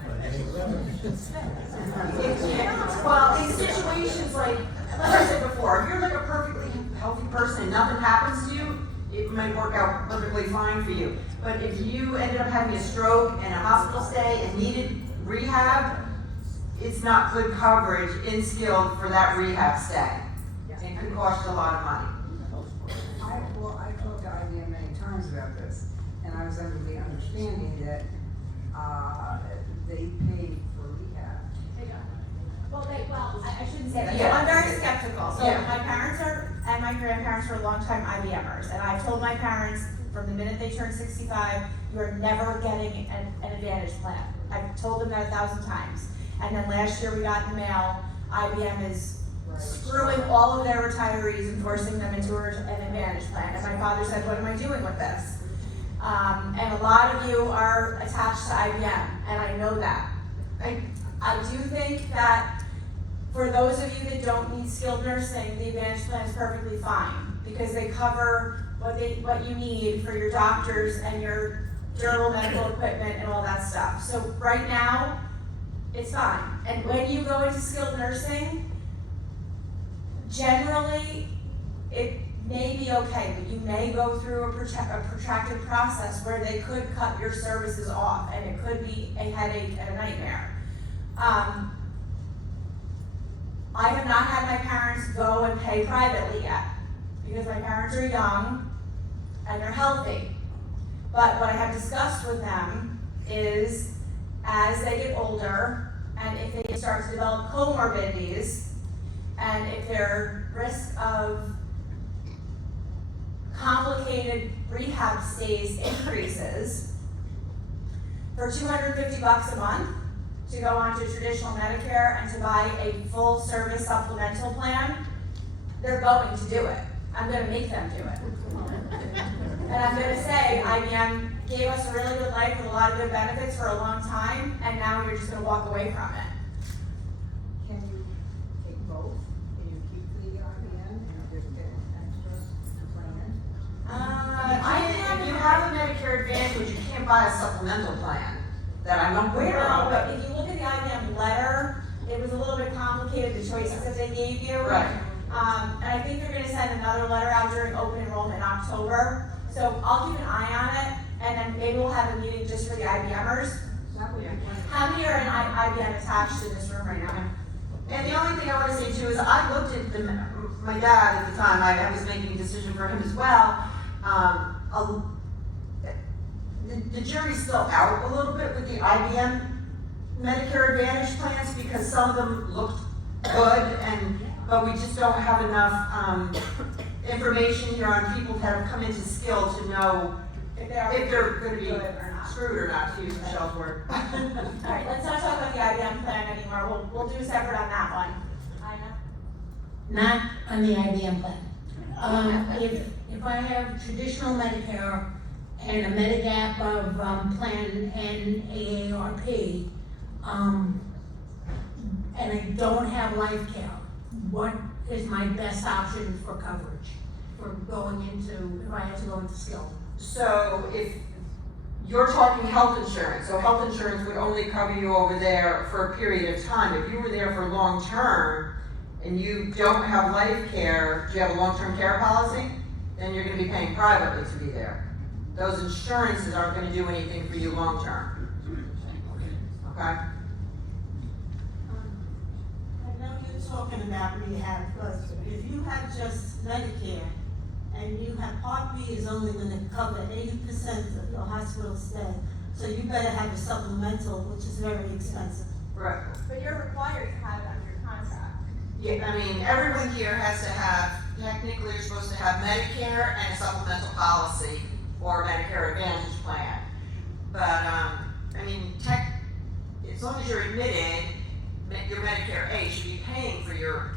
well, in situations like I said before, if you're like a perfectly healthy person and nothing happens to you, it might work out perfectly fine for you. But if you ended up having a stroke and a hospital stay and needed rehab, it's not good coverage in skilled for that rehab stay. It could cost you a lot of money. I talked to IBM many times about this, and I was under the understanding that, they paid for rehab. Well, I shouldn't say that. Yeah. I'm very skeptical. So Yeah. my parents and my grandparents were longtime IBMers, and I've told my parents from the minute they turned 65, you are never getting an Advantage plan. I've told them that 1,000 times. And then last year we got in the mail, IBM is screwing all of their retirees and forcing them into an Advantage plan. And my father said, what am I doing with this? And a lot of you are attached to IBM, and I know that. I do think that for those of you that don't need skilled nursing, the Advantage plan is perfectly fine, because they cover what you need for your doctors and your durable medical equipment and all that stuff. So right now, it's fine. And when you go into skilled nursing, generally, it may be okay, but you may go through a protracted process where they could cut your services off, and it could be a headache and a nightmare. I have not had my parents go and pay privately yet, because my parents are young and they're healthy. But what I have discussed with them is, as they get older, and if they start to develop comorbidities, and if their risk of complicated rehab stays increases, for $250 a month to go onto traditional Medicare and to buy a full service supplemental plan, they're going to do it. I'm gonna make them do it. And I'm gonna say, IBM gave us a really good life with a lot of good benefits for a long time, and now you're just gonna walk away from it. Can you take both? Can you keep the IBM and just get an extra plan? If you have a Medicare Advantage, you can't buy a supplemental plan that I'm aware of. But if you look at the IBM letter, it was a little bit complicated, the choices that they gave you. Right. And I think they're gonna send another letter out during open enrollment in October. So I'll keep an eye on it, and then maybe we'll have a meeting just for the IBMers. That would be wonderful. How many are in IBM attached in this room right now? And the only thing I wanna say too is I looked at my dad at the time, I was making a decision for him as well. The jury's still out a little bit with the IBM Medicare Advantage plans because some of them looked good but we just don't have enough, information here on people that have come into skill to know if they're gonna be good or not. screwed or not, to use Michelle's word. Alright, let's not talk about the IBM plan anymore, we'll do separate on that one. Ina? Not on the IBM plan. If I have traditional Medicare and a Medigap of plan and AARP, and I don't have life care, what is my best option for coverage? For going into, if I have to go into skill? So if you're talking health insurance, so health insurance would only cover you over there for a period of time. If you were there for long term and you don't have life care, do you have a long-term care policy? Then you're gonna be paying privately to be there. Those insurances aren't gonna do anything for you long term. Okay? I know you're talking about rehab, but if you have just Medicare and you have Part B is only gonna cover 80% of your hospital stay, so you better have a supplemental, which is very expensive. Right. But you're required to have it under your contract. Yeah, I mean, everyone here has to have, technically you're supposed to have Medicare and a supplemental policy or Medicare Advantage plan. But, I mean, as long as you're admitted, your Medicare A should be paying for your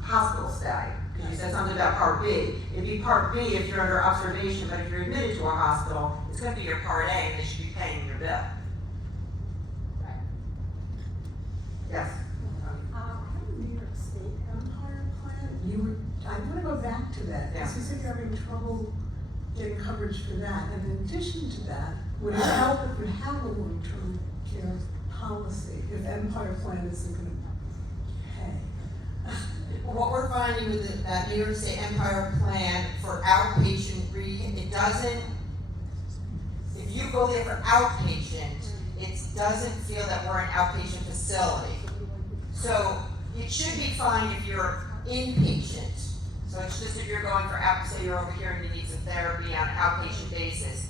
hospital stay. Because you said something about Part B. It'd be Part B if you're under observation, but if you're admitted to a hospital, it's gonna be your Part A and they should be paying your bill. Yes? New York State Empire plan, I wanna go back to that, Yeah. because you said you're having trouble getting coverage for that, and in addition to that, would it help if you have a long-term care policy, if Empire plan isn't gonna pay? What we're finding with that New York State Empire plan for outpatient rehab, it doesn't, if you go there for outpatient, it doesn't feel that we're an outpatient facility. So it should be fine if you're inpatient. So it's just if you're going for say you're over here and you need some therapy on an outpatient basis,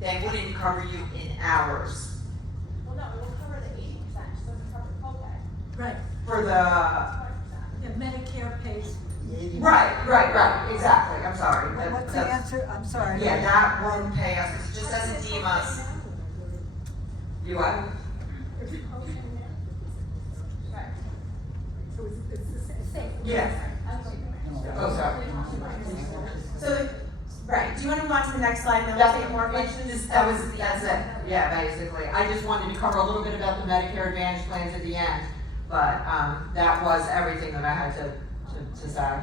they wouldn't cover you in hours. Well, no, it will cover the 80%, just doesn't cover the copay. Right, For the, 20%. yeah, Medicare pays. right, exactly, I'm sorry. What's the answer? I'm sorry. Yeah, that won't pay us, 'cause it just doesn't deem us. You what? Right. So it's the same. Yes. Oh, sorry. So, right, do you wanna move on to the next slide, and then we'll take more questions? That's it, yeah, basically. I just wanted to cover a little bit about the Medicare Advantage plans at the end, but, that was everything that I had to say.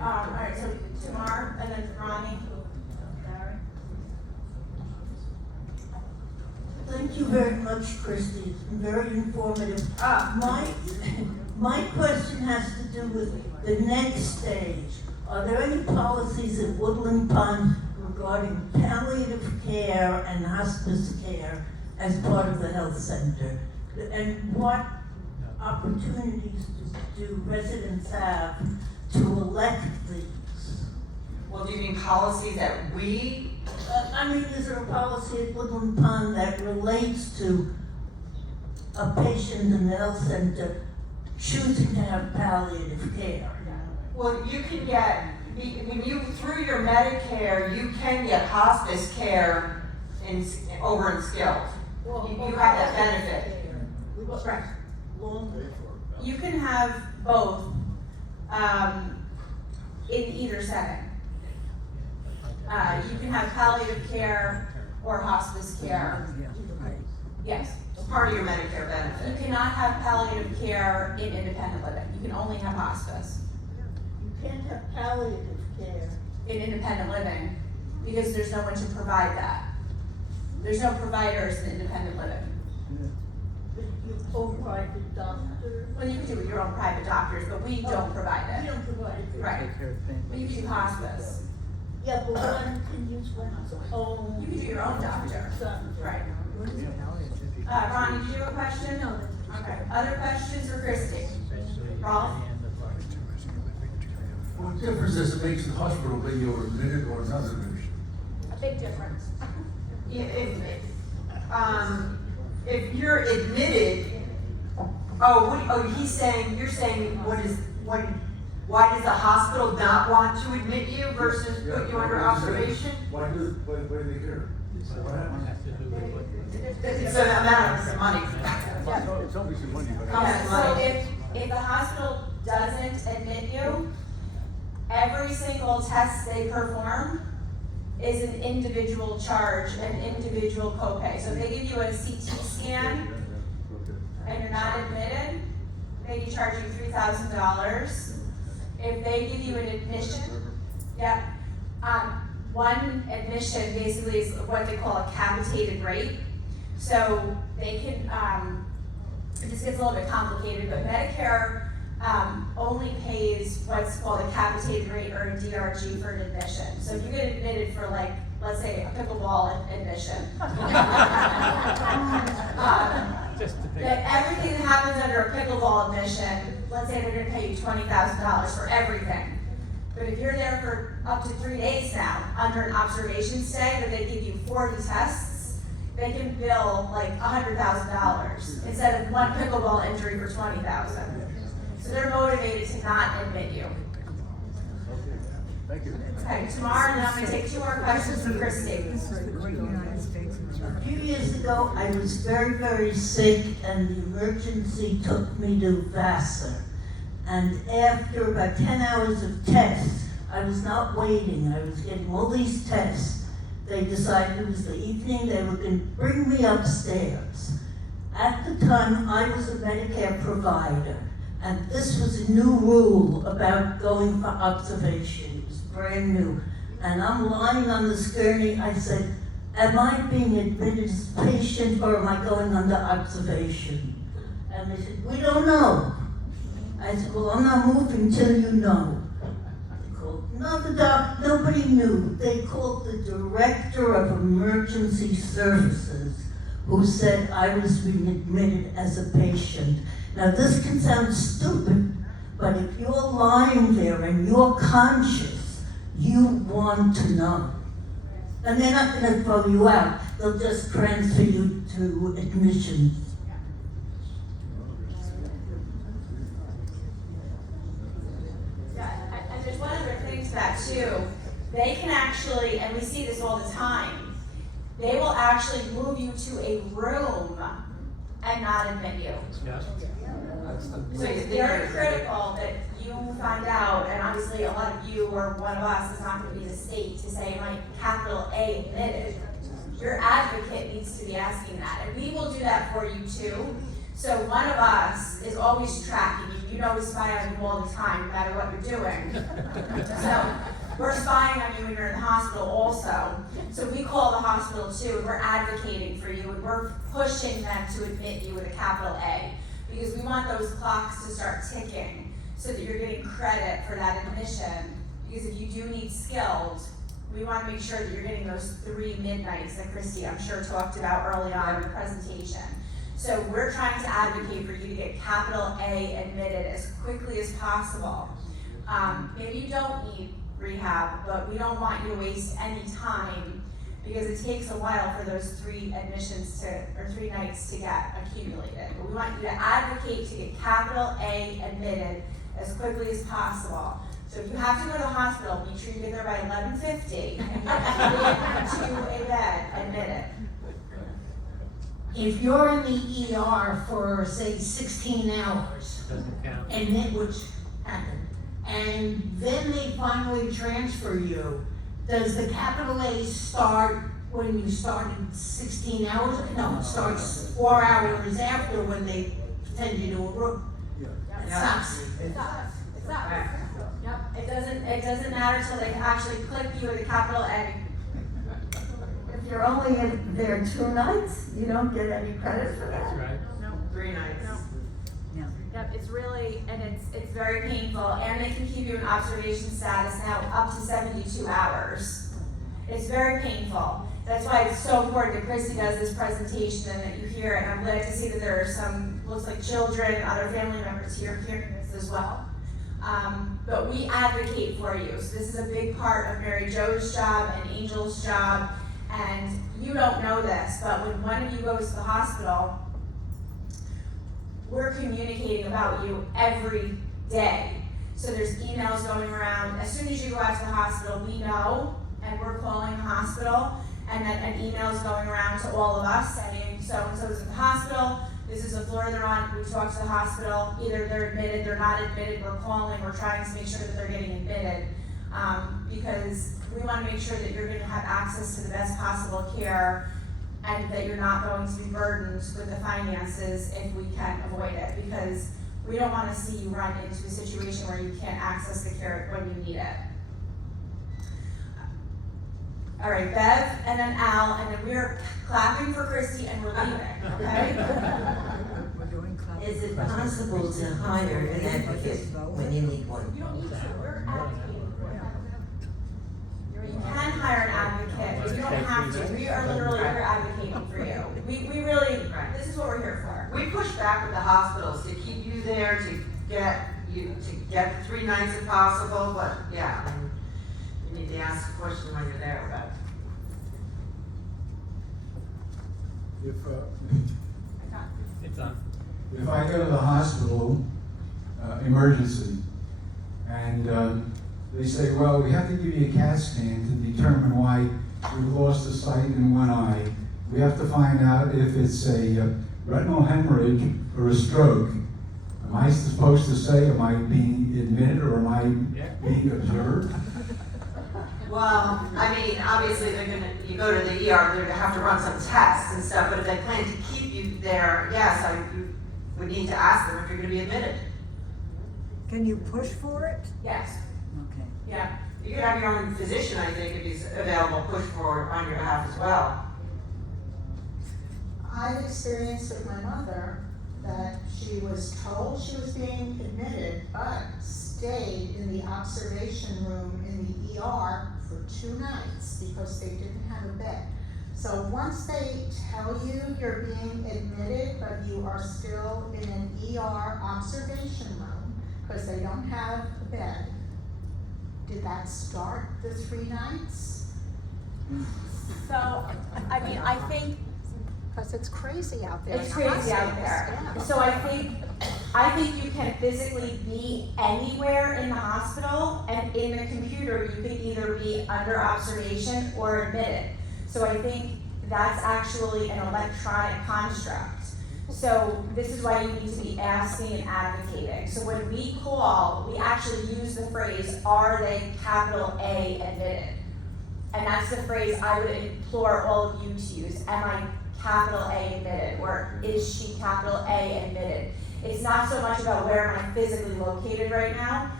Alright, so Tamar, and then Ronnie. Thank you very much, Christi. It's been very informative. My question has to do with the next stage. Are there any policies at Woodland Pond regarding palliative care and hospice care as part of the health center? And what opportunities do residents have to elect these? Well, do you mean policies that we, I mean, is there a policy at Woodland Pond that relates to a patient in the health center choosing to have palliative care? well, you can get, when you, through your Medicare, you can get hospice care over in skilled. You have that benefit. Right. You can have both, in either setting. You can have palliative care or hospice care. Yes. It's part of your Medicare You benefit. cannot have palliative care in independent living. You can only have hospice You can't have palliative care. in independent living because there's no one to provide that. There's no providers in independent living. But you own private doctor. Well, you can do it with your own private doctors, but we don't provide You it. don't provide it. Right. But you can do hospice. Yeah, but one can use one's own. You can do your own doctor. Son. Right. Ronnie, did you have a question? No, Okay, other questions for Christi? Rolf? What difference does it make to the hospital whether you're admitted or not admitted? A big difference. If you're admitted, you're saying, why does the hospital not want to admit you versus put you under observation? Why do they care? What happens? It's an amount of money. It's obviously money, but. Yeah, so if the hospital doesn't admit you, every single test they perform is an individual charge, an individual copay. So if they give you a CT scan and you're not admitted, they can charge you $3,000. If they give you an admission, one admission basically is what they call a capitated rate. So they can, this gets a little bit complicated, but Medicare only pays what's called a capitated rate or a DRG for an admission. So if you get admitted for, like, let's say a pickleball admission, that everything that happens under a pickleball admission, let's say they're going to pay you $20,000 for everything. But if you're there for up to 3 days now under an observation stay, but they give you 40 tests, they can bill like $100,000 instead of one pickleball injury for $20,000. So they're motivated to not admit you. Thank you. Okay, tomorrow, and then I'm going to take 2 more questions from Christi. A few years ago, I was very, very sick, and the emergency took me to Vassar. And after about 10 hours of tests, I was not waiting. I was getting all these tests. They decided it was the evening, they were going to bring me upstairs. At the time, I was a Medicare provider, and this was a new rule about going for observation. It was brand new. And I'm lying on the gurney. I said, am I being admitted as a patient or am I going under observation? And they said, we don't know. I said, well, I'm not moving till you know. They called, no, the doc, nobody knew. They called the director of emergency services, who said I was being admitted as a patient. Now, this can sound stupid, but if you're lying there and you're conscious, you want to know. And they're not going to throw you out. They'll just transfer you to admissions. Yeah, and there's one other thing to that too. They can actually, and we see this all the time, they will actually move you to a room and not admit you. So it's very critical that you find out, and obviously a lot of you or one of us is not going to be the state to say, am I capital A admitted? Your advocate needs to be asking that, and we will do that for you too. So one of us is always tracking you. You know we spy on you all the time, no matter what you're doing. So we're spying on you when you're in the hospital also. So we call the hospital too, and we're advocating for you, and we're pushing them to admit you with a capital A. Because we want those clocks to start ticking so that you're getting credit for that admission. Because if you do need skilled, we want to make sure that you're getting those 3 midnights that Christi, I'm sure, talked about early on in the presentation. So we're trying to advocate for you to get capital A admitted as quickly as possible. Maybe you don't need rehab, but we don't want you to waste any time because it takes a while for those 3 admissions or 3 nights to get accumulated. But we want you to advocate to get capital A admitted as quickly as possible. So if you have to go to the hospital, make sure you get there by 11:50 and get to a bed admitted. If you're in the ER for, say, 16 hours, and then, which happened, and then they finally transfer you, does the capital A start when you started 16 hours? No, it starts 4 hours after when they send you to a room. It stops. It stops. Yep. It doesn't matter till they actually click you with a capital A. If you're only in there 2 nights, you don't get any credit for that? That's right. No, 3 nights. No. Yep, it's really, and it's very painful, and they can keep you in observation status now up to 72 hours. It's very painful. That's why it's so important that Christi does this presentation and that you hear it. And I'm glad to see that there are some, looks like children, other family members here hearing this as well. But we advocate for you. So this is a big part of Mary Jo's job and Angel's job. And you don't know this, but when one of you goes to the hospital, we're communicating about you every day. So there's emails going around. As soon as you go out to the hospital, we know, and we're calling the hospital, and then an email is going around to all of us saying, so-and-so is at the hospital, this is the floor they're on, we talk to the hospital, either they're admitted, they're not admitted, we're calling, we're trying to make sure that they're getting admitted. Because we want to make sure that you're going to have access to the best possible care and that you're not going to be burdened with the finances if we can avoid it, because we don't want to see you run into a situation where you can't access the care when you need it. All right, Bev, and then Al, and then we're clapping for Christi and we're leaving, okay? Is it possible to hire an advocate when you need one? You don't need to, we're advocating for it. You can hire an advocate, but you don't have to. We are literally, we're advocating for you. We really, this is what we're here for. We push back with the hospitals to keep you there, to get 3 nights if possible, but yeah, you need to ask a question when you're there, but. If I go to the hospital, emergency, and they say, well, we have to give you a CAT scan to determine why you lost the sight in one eye. We have to find out if it's a retinal hemorrhage or a stroke. Am I supposed to say, am I being admitted or am I being observed? Well, I mean, obviously you go to the ER, they're gonna have to run some tests and stuff, but if they plan to keep you there, yes, you would need to ask them if you're gonna be admitted. Can you push for it? Yes. Okay. Yeah. You could have your own physician, I think, if he's available, push for it on your behalf as well. I experienced with my mother that she was told she was being admitted, but stayed in the observation room in the ER for 2 nights because they didn't have a bed. So once they tell you you're being admitted, but you are still in an ER observation room because they don't have a bed, did that start the 3 nights? So, I mean, I think Because it's crazy out there. it's crazy out there. Yeah. So I think you can physically be anywhere in the hospital, and in the computer, you can either be under observation or admitted. So I think that's actually an electronic construct. So this is why you need to be asking and advocating. So when we call, we actually use the phrase, are they capital A admitted? And that's the phrase I would implore all of you to use. Am I capital A admitted, or is she capital A admitted? It's not so much about where am I physically located right now,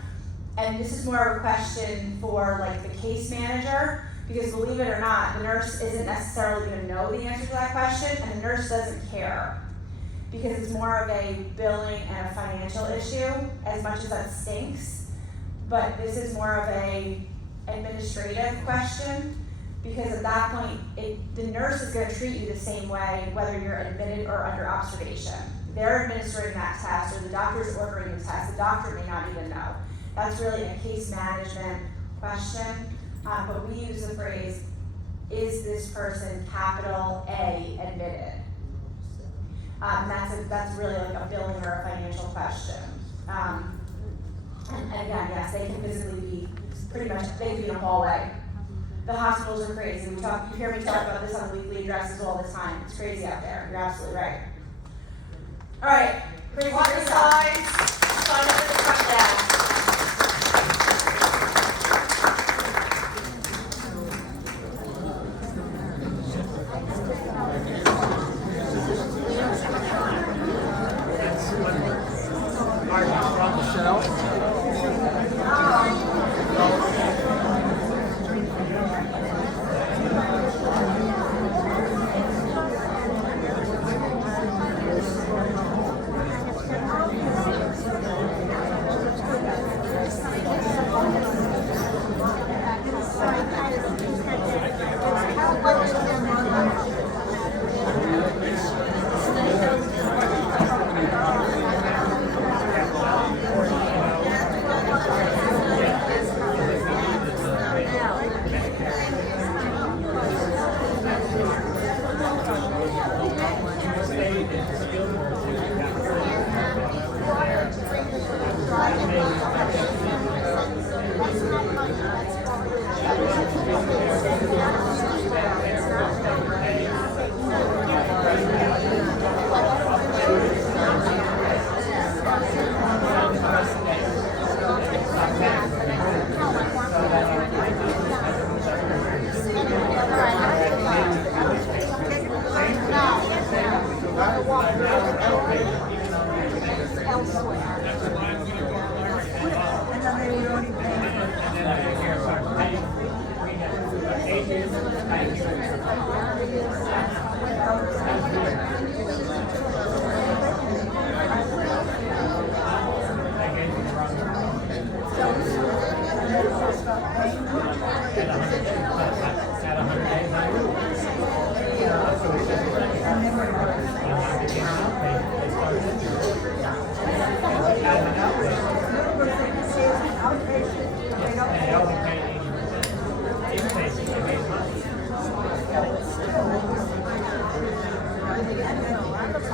and this is more of a question for like the case manager, because believe it or not, the nurse isn't necessarily going to know the answer to that question, and the nurse doesn't care, because it's more of a billing and a financial issue, as much as that stinks, but this is more of a administrative question. Because at that point, the nurse is going to treat you the same way whether you're admitted or under observation. They're administering that test, or the doctor's ordering the test. The doctor may not even know. That's really a case management question. But we use the phrase, is this person capital A admitted? That's really like a billing or a financial question. And again, yes, they can physically be pretty much, they can be in a hallway. The hospitals are crazy. You hear me talk about this on the weekly addresses all the time. It's crazy out there. You're absolutely right. All right. Water slides, sign up at the front desk.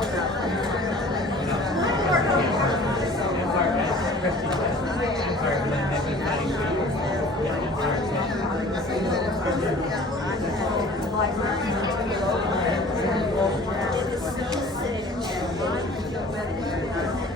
Thank you.